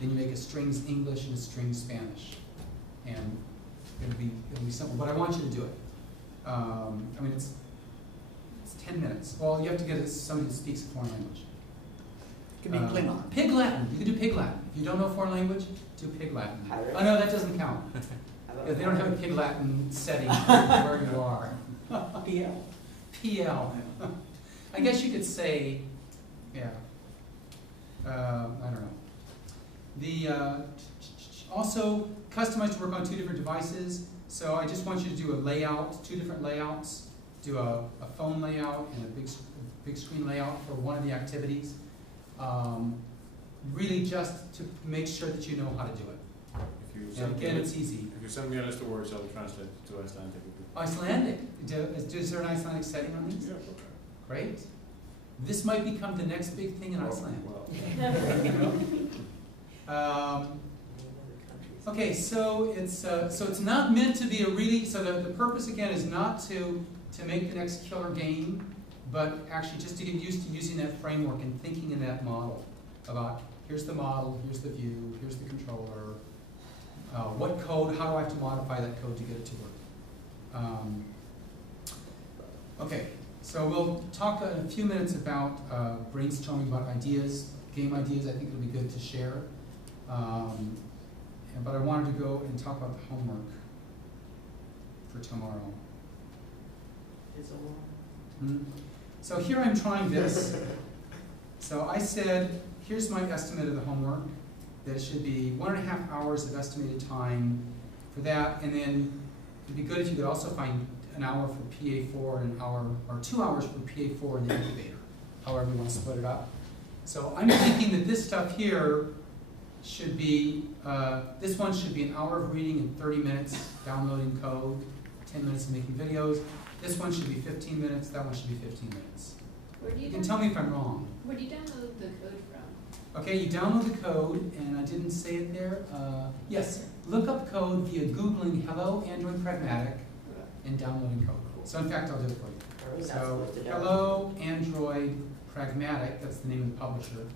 then you make a strings English and a strings Spanish. And it'll be simple, but I want you to do it. I mean, it's 10 minutes. Well, you have to get somebody who speaks a foreign language. It can be Klingon. Pig Latin. You can do Pig Latin. If you don't know foreign language, do Pig Latin. Pirate? Oh no, that doesn't count. If they don't have a Pig Latin setting where you are. PL. PL. I guess you could say, yeah. I don't know. Also, customized to work on 2 different devices. So I just want you to do a layout, 2 different layouts. Do a phone layout and a big screen layout for one of the activities. Really just to make sure that you know how to do it. And again, it's easy. If you send me a list of words, I'll translate it to Icelandic. Icelandic? Is there an Icelandic setting on these? Yeah, okay. Great. This might become the next big thing in Iceland. Well, You know? Okay, so it's not meant to be a really, so the purpose again is not to make the next killer game, but actually just to get used to using that framework and thinking in that model about here's the model, here's the view, here's the controller, what code, how do I have to modify that code to get it to work. Okay, so we'll talk in a few minutes about brainstorming about ideas, game ideas. I think it'll be good to share. But I wanted to go and talk about the homework for tomorrow. It's a lot. So here I'm trying this. So I said, here's my estimate of the homework. That it should be 1.5 hours of estimated time for that, and then it'd be good if you could also find an hour for PA4 and an hour, or 2 hours for PA4 in the incubator, however you want to split it up. So I'm thinking that this stuff here should be, this one should be an hour of reading and 30 minutes downloading code, 10 minutes of making videos. This one should be 15 minutes, that one should be 15 minutes. Where do You you can tell me if I'm wrong. Where do you download the code from? Okay, you download the code, and I didn't say it there. Yes, look up code via Googling Hello Android Pragmatic and downloading code. So in fact, I'll do it for you. So Hello Android Pragmatic, that's the name of the publisher.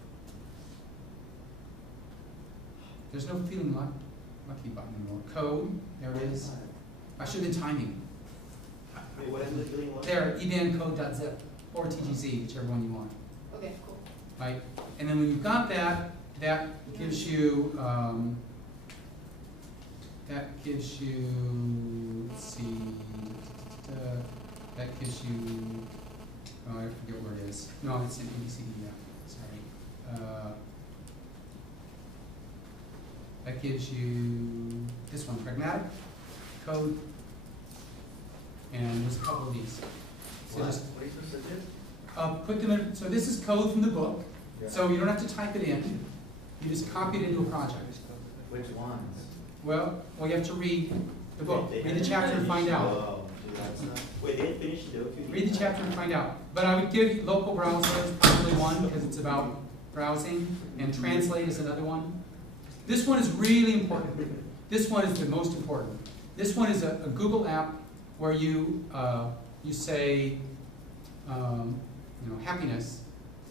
There's no feeling lucky button anymore. Code, there it is. I should have been timing. Wait, what is it doing? What? There, evancode.zip or TGZ, whichever one you want. Okay, cool. Right? And then when you've got that, that gives you, let's see, that gives you, oh, I forget where it is. No, it's in ABCD, yeah, sorry. That gives you this one, pragmatic, code, and there's a couple of these. So just What are you supposed to do? put them in, so this is code from the book. yeah. So you don't have to type it in. You just copy it into a project. Which ones? Well, you have to read the book. They Read the didn't chapter and find out. Oh, do that stuff. Wait, they didn't finish the document? Read the chapter and find out. But I would give local browser is probably one because it's about browsing, and translate is another one. This one is really important. This one is the most important. This one is a Google app where you say happiness,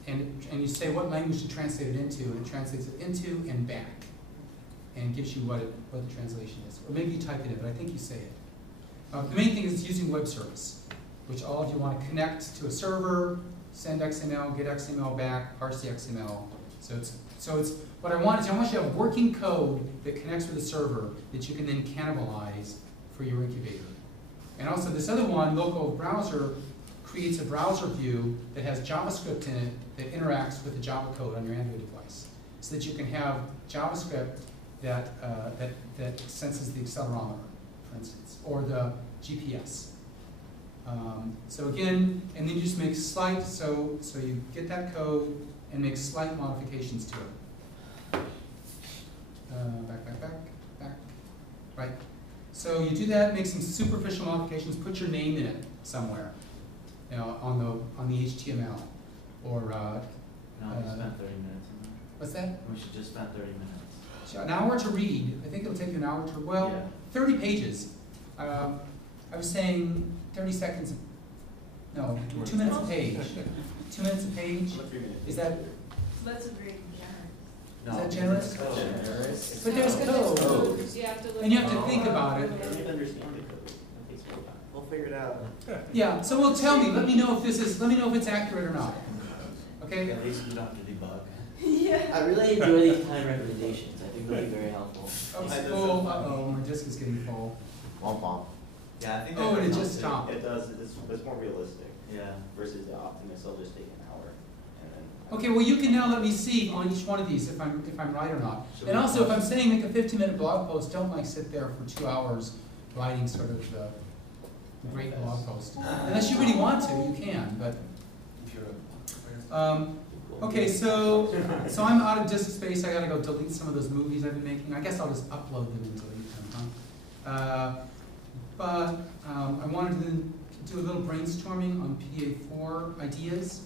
and you say what language to translate it into, and it translates it into and back, and gives you what the translation is. Or maybe you type it in, but I think you say it. The main thing is it's using web service, which all of you want to connect to a server, send XML, get XML back, parse the XML. So it's what I want is I want you to have working code that connects with a server that you can then cannibalize for your incubator. And also this other one, local browser, creates a browser view that has JavaScript in it that interacts with the Java code on your Android device, so that you can have JavaScript that senses the accelerometer, for instance, or the GPS. So again, and then you just make slight, so you get that code and make slight modifications to it. Back. Right. So you do that, make some superficial modifications, put your name in it somewhere, on the HTML, or No, we spent 30 minutes on that. what's that? We should just spend 30 minutes. So an hour to read. I think it'll take you an hour to, Yeah. 30 pages. I was saying 30 seconds. No, 2 minutes a page. 2 minutes a page. Is that? So that's a very generous. No, Is that generous? it's generous. But there's code. So you have to look And you have at to all think the about it. I don't code. even understand the code. It takes more time. We'll figure it out. Yeah. So well, tell me. Let me know if it's accurate or not. Okay. At least we don't have to debug. Yeah. I really enjoy these time recommendations. I think they'll be very helpful. Oh, it's full. Uh-oh, my disk is getting full. Womp womp. Yeah, I think. Oh, that and it helps just too. stopped. It does, it's more realistic Yeah. versus the Optimus, I'll just take an hour and then. Okay, well you can now let me see on each one of these if I'm right or not. Should And we- also if I'm saying make a 15-minute blog post, don't like sit there for 2 hours writing sort of the great blog post. Unless you really want to, you can, but okay, so I'm out of disk space. I gotta go delete some of those movies I've been making. I guess I'll just upload them and delete them, huh? But I wanted to do a little brainstorming on PA4 ideas.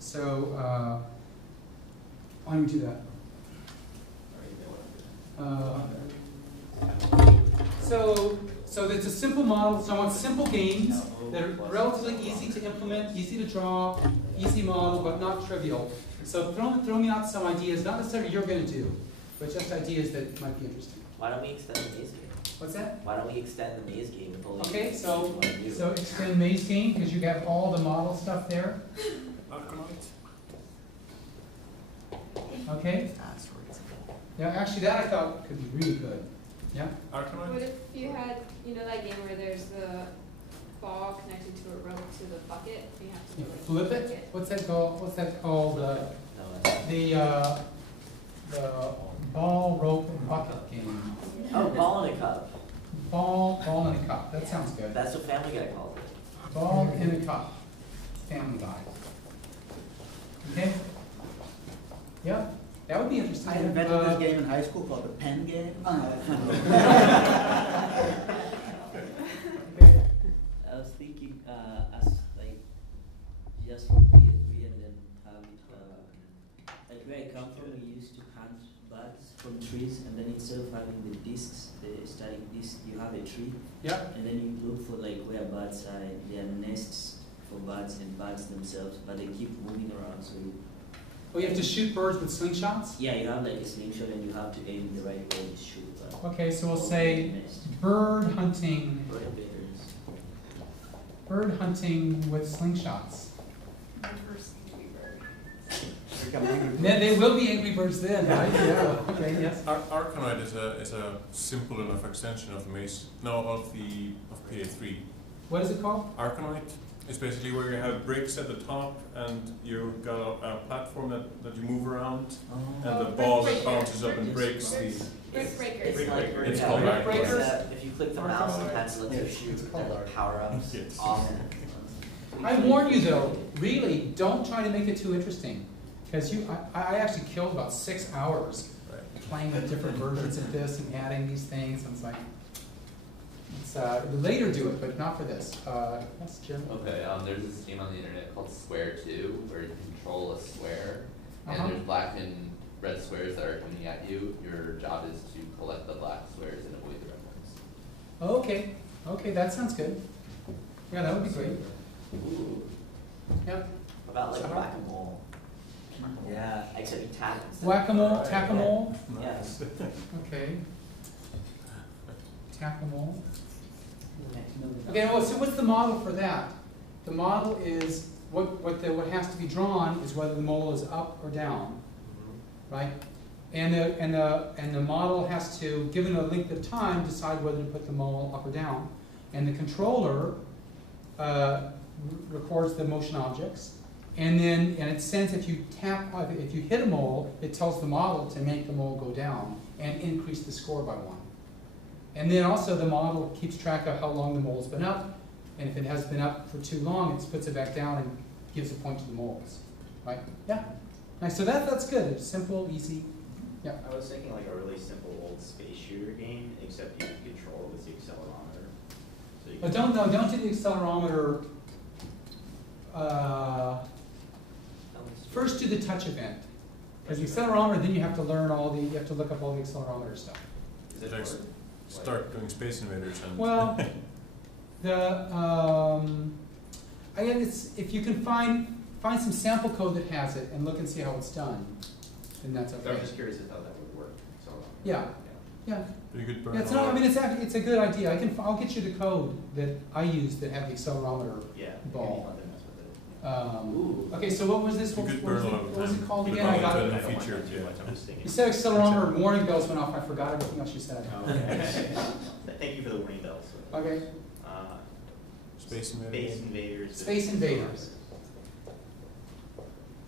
So, why don't we do that? So it's a simple model, so I want simple games that are relatively easy to implement, easy to draw, easy model, but not trivial. So throw me out some ideas, not necessarily you're going to do, but just ideas that might be interesting. Why don't we extend the maze game? What's that? Why don't we extend the maze game with all the Okay, things so you wanna do? so extend maze game because you have all the model stuff there. Okay. Yeah, actually that I thought could be really good. Yeah. What if you had, you know, that game where there's the ball connected to a rope to the bucket, and you have to You like, flip flick it. What's that called? What's that called? No, The ball, rope, and bucket game. oh, ball in a cup. Ball in a cup. That sounds good. That's what Family Guy called it. Ball in a cup. Family Guy. Okay. Yeah, that would be interesting. I invented this game in high school called the pen game. I was thinking, as like, just for PA3 and then have it, like where I come from, we used to hunt bugs from trees, and then instead of having the discs, the static disc, you have a tree, Yeah. and then you look for like where birds are, and there are nests for birds and birds themselves, but they keep moving around, so you, Oh, you have to shoot birds with slingshots? yeah, you have like a slingshot and you have to aim the right way to shoot a bird. Okay, so we'll Or say the nest. bird hunting. Bird invaders. Bird hunting with slingshots. My first Angry Bird. Then they will be angry birds then, right? Yeah. Okay. Yes. Arkanoid is a simple enough extension of PA3. What is it called? Arkanoid is basically where you have bricks at the top and you've got a platform that you move around, and the Oh, ball brick that breaker. bounces up and breaks the. Brick breaker. It's like It's yeah, called brick Brick breakers. Breakers. If you click the mouse, it has to let you shoot their power-ups. Yes. Awesome. I warn you though, really, don't try to make it too interesting, because I actually killed about 6 hours playing with different versions of this and adding these things. And it's like, later do it, but not for this. Yes, Jim. Okay, there's this game on the internet called Square 2, where you control a square, and Uh-huh. there's black and red squares that are coming at you. Your job is to collect the black squares and avoid the red ones. Okay. Okay, that sounds good. Yeah, that would be great. Ooh. Yep. About like whack-a-mole. Yeah, except you tap instead. Whack-a-mole, tack-a-mole. Yes. Okay. Tack-a-mole. Okay, well, so what's the model for that? The model is, what has to be drawn is whether the mole is up or down, right? And the model has to, given a length of time, decide whether to put the mole up or down. And the controller records the motion objects, and it sends, if you hit a mole, it tells the model to make the mole go down and increase the score by 1. And then also the model keeps track of how long the mole's been up, and if it has been up for too long, it puts it back down and gives a point to the moles, right? Yeah. Nice. So that's good. It's simple, easy. Yeah. I was thinking like a really simple old space shooter game, except you can control it with the accelerometer. So you But don't do the accelerometer. First do the touch event, because the accelerometer, then you have to learn you have to look up all the accelerometer stuff. Is it Like, hard? start doing Space Invaders and. Well, again, if you can find some sample code that has it and look and see how it's done, then that's I okay. was just curious as how that would work. So, Yeah. Yeah. You could burn Yeah, it's all not, I that. mean, it's a good idea. I'll get you the code that I use that had the accelerometer. yeah, Ball. maybe not to mess with it. Ooh. Okay, so what was this? You What could was burn it, a lot of what was it time. called Put again? I all got into it. the I don't want feature, to do yeah. much, I'm just thinking. You said accelerometer, warning bells went off. I forgot everything else you said. Oh, okay. Thank you for the warning bells. Okay. Space Invaders. Space Invaders. Space Invaders.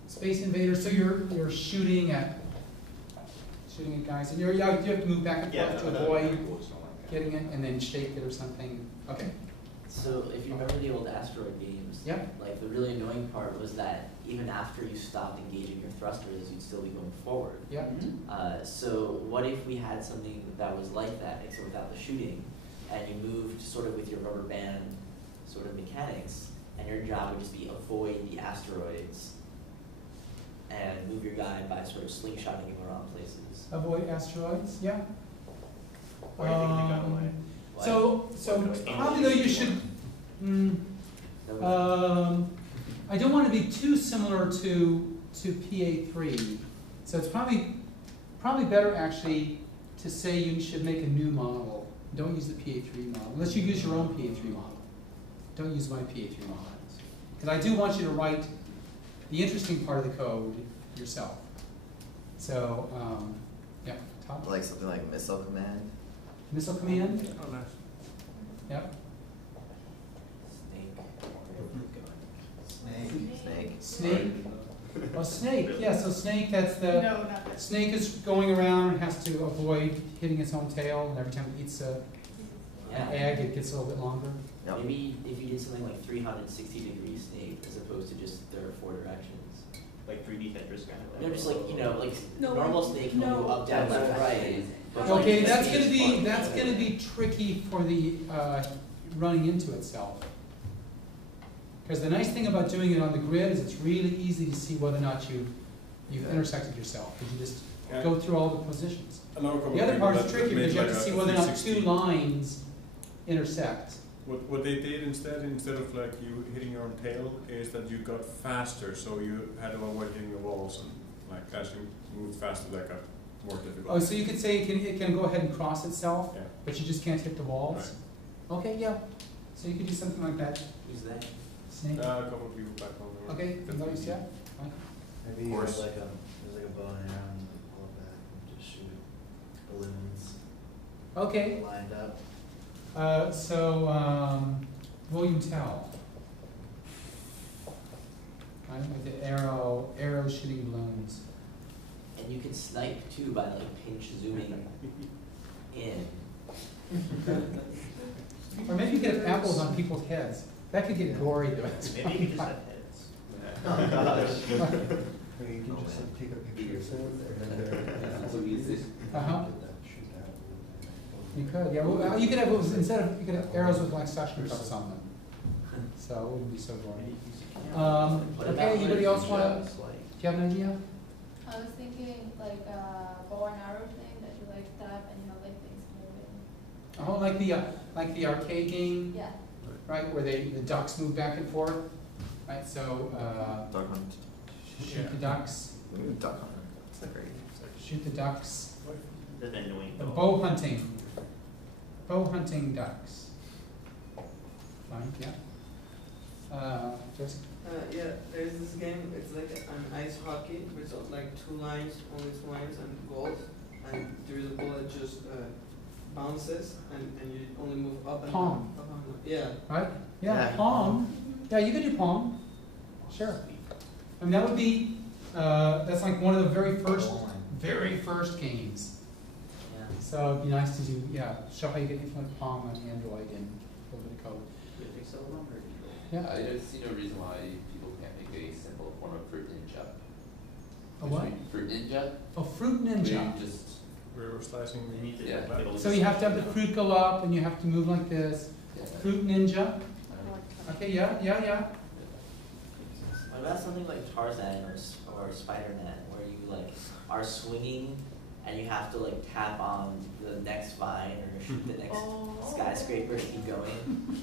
Space Invaders. So you're shooting at guys, and you have to move back and Yeah, forth to that would avoid be cool, something like that. getting it, and then shake it or something. Okay. So if you remember the old asteroid games, Yep. like the really annoying part was that even after you stopped engaging your thrusters, you'd still be going forward. Yeah. So what if we had something that was like that, except without the shooting, and you moved sort of with your rubber band sort of mechanics, and your job would just be avoid the asteroids and move your guy by sort of slingshotting him around places. Avoid asteroids, yeah. Why do you think they got away? Like, So probably though you should, I don't want to be too similar to PA3. So it's probably better actually to say you should make a new model. Don't use the PA3 model, unless you use your own PA3 model. Don't use my PA3 model. Because I do want you to write the interesting part of the code yourself. So, yeah, Todd? Like something like missile command. Missile command? Oh, nice. Yep. Snake. Snake. Well, snake, yeah, so snake, that's the, No, not that. snake is going around and has to avoid hitting its own tail, and every time it eats an egg, it gets a little bit longer. Yep. Maybe if you did something like 360-degree snake as opposed to just there are 4 directions. Like 3D Tetris kind of. No, just like, you know, like No, normal snake can no. go up, down, left, right. But like Okay, the that's snake gonna is be, fun. that's gonna be tricky for the, running into itself. Because the nice thing about doing it on the grid is it's really easy to see whether or not you've intersected yourself, because you just Yeah. go through all the positions. Another couple The other of part people is that tricky, made because you have like to a see whether or not 360. two lines intersect. What they did instead of like you hitting your own tail, is that you got faster, so you had to avoid hitting the walls, and like as you moved faster, that got more difficult. Oh, so you could say it can go ahead and cross itself, Yeah. but you just can't hit the walls? Okay, yeah. So you could do something like that. Who's that? Snake. A couple of people back home. they were Okay, you definitely- noticed, yeah? Fine. Maybe Of course. there's like a bow and arrow and all of that, and just shoot balloons Okay, lined up. William Tell. Right, with the arrow shooting balloons. And you can snipe too by like pinch zooming in. Or maybe you could have apples on people's heads. That could get gory though. Maybe you could just have heads. Oh gosh. You can just take a picture of it. Uh-huh. You could, yeah. Well, you could have you could have arrows with like suction cups on them, so it wouldn't be so gory. What about, Okay, anybody else like, want? Do you have an idea? I was thinking like a bow and arrow thing that you like tap and you have like things moving. Oh, like the arcade game, Yeah. right, where the ducks move back and forth, right? So Duck hunt. shoot the ducks, Duck hunt. It's not great. shoot the ducks. The annoying The dog. bow hunting ducks. Fine, yeah. Joseph? Yeah, there's this game, it's like an ice hockey, with like 2 lines, only 2 lines and goals, and there's a ball that just bounces, and you only move up and Pong. up and up. Yeah. Right? Yeah, Yeah. Pong. Yeah, you could do Pong. Sure. I mean, that would be, that's like one of the very first games. Yeah. So it'd be nice to do, yeah, show how you get implement Pong on Android and a little bit of code. Yeah. I don't see no reason why people can't make a simple form of fruit ninja. A what? Fruit ninja? Oh, Fruit Where Ninja. you just, We were slicing. You need to Yeah. get all So this- you have to have the fruit go up and you have to move like this. yeah. Fruit Ninja. Okay, yeah. What about something like Tarzan or Spider-Man, where you like are swinging and you have to like tap on the next vine or shoot the next skyscraper to keep going?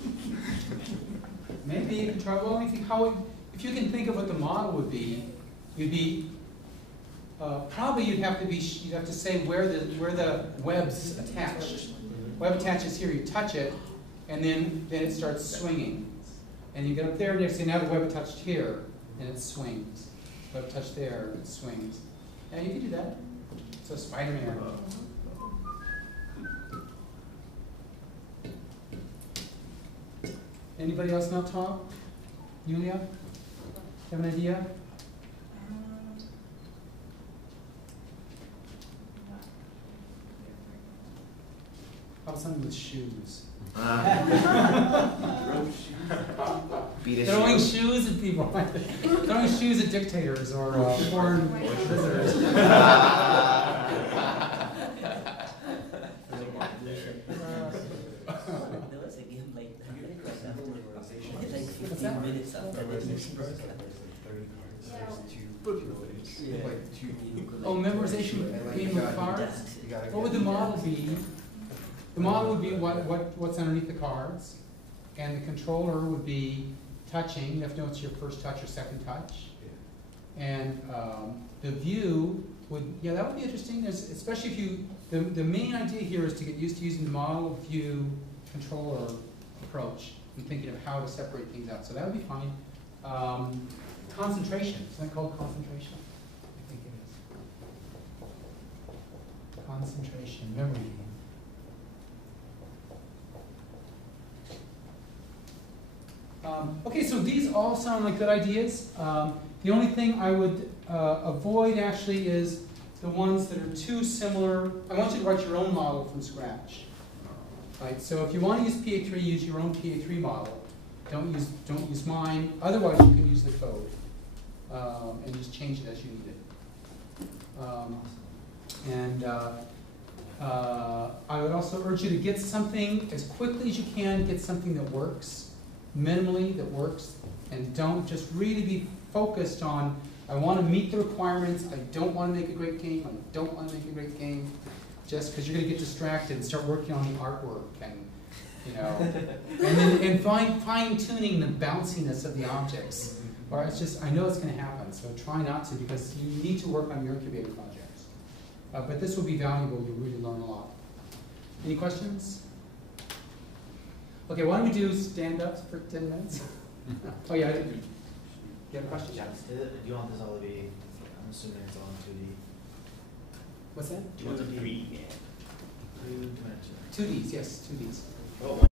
Maybe you can try, well, if you can think of what the model would be, you'd be, probably you'd have to say where the web's attached. Web attaches here, you touch it, and then it starts swinging. And you get up there and you say, now the web touched here, and it swings. Web touched there, and it swings. Yeah, you can do that. So Spider-Man. Anybody else know Tom? Yulia? Have an idea? How about something with shoes? Beat a Throwing shoe. shoes at people. Throwing shoes at dictators or foreign visitors. There was a game like that, like What's that? 15 minutes after the news. Yeah. You have like 2D. Oh, memorization And like game you of gotta- cards? you gotta What would get- the model be? The model would be what's underneath the cards, and the controller would be touching. You have to know it's your first touch or second touch. And the view would, yeah, that would be interesting. There's, especially if you, the main idea here is to get used to using the model view controller approach and thinking of how to separate things out. So that would be fine. Concentration, isn't that called concentration? I think it is. Concentration, memory game. Okay, so these all sound like good ideas. The only thing I would avoid actually is the ones that are too similar. I want you to write your own model from scratch. Right, so if you want to use PA3, use your own PA3 model. Don't use mine. Otherwise, you can use the code and just change it as you need it. I would also urge you to get something as quickly as you can. Get something that works, minimally that works, and don't just really be focused on. I want to meet the requirements. I don't want to make a great game. I don't want to make a great game. Just because you're going to get distracted and start working on the artwork and, you know, and fine tuning the bounciness of the objects. Or it's just, I know it's going to happen, so try not to, because you need to work on your incubator projects. But this will be valuable. You'll really learn a lot. Any questions? Okay, why don't we do stand-ups for 10 minutes? Oh yeah, I didn't. You have a question? Yeah, do you want this all to be, I'm assuming it's all in 2D? What's that? 2D. 2D. 2Ds, yes, 2Ds. Oh,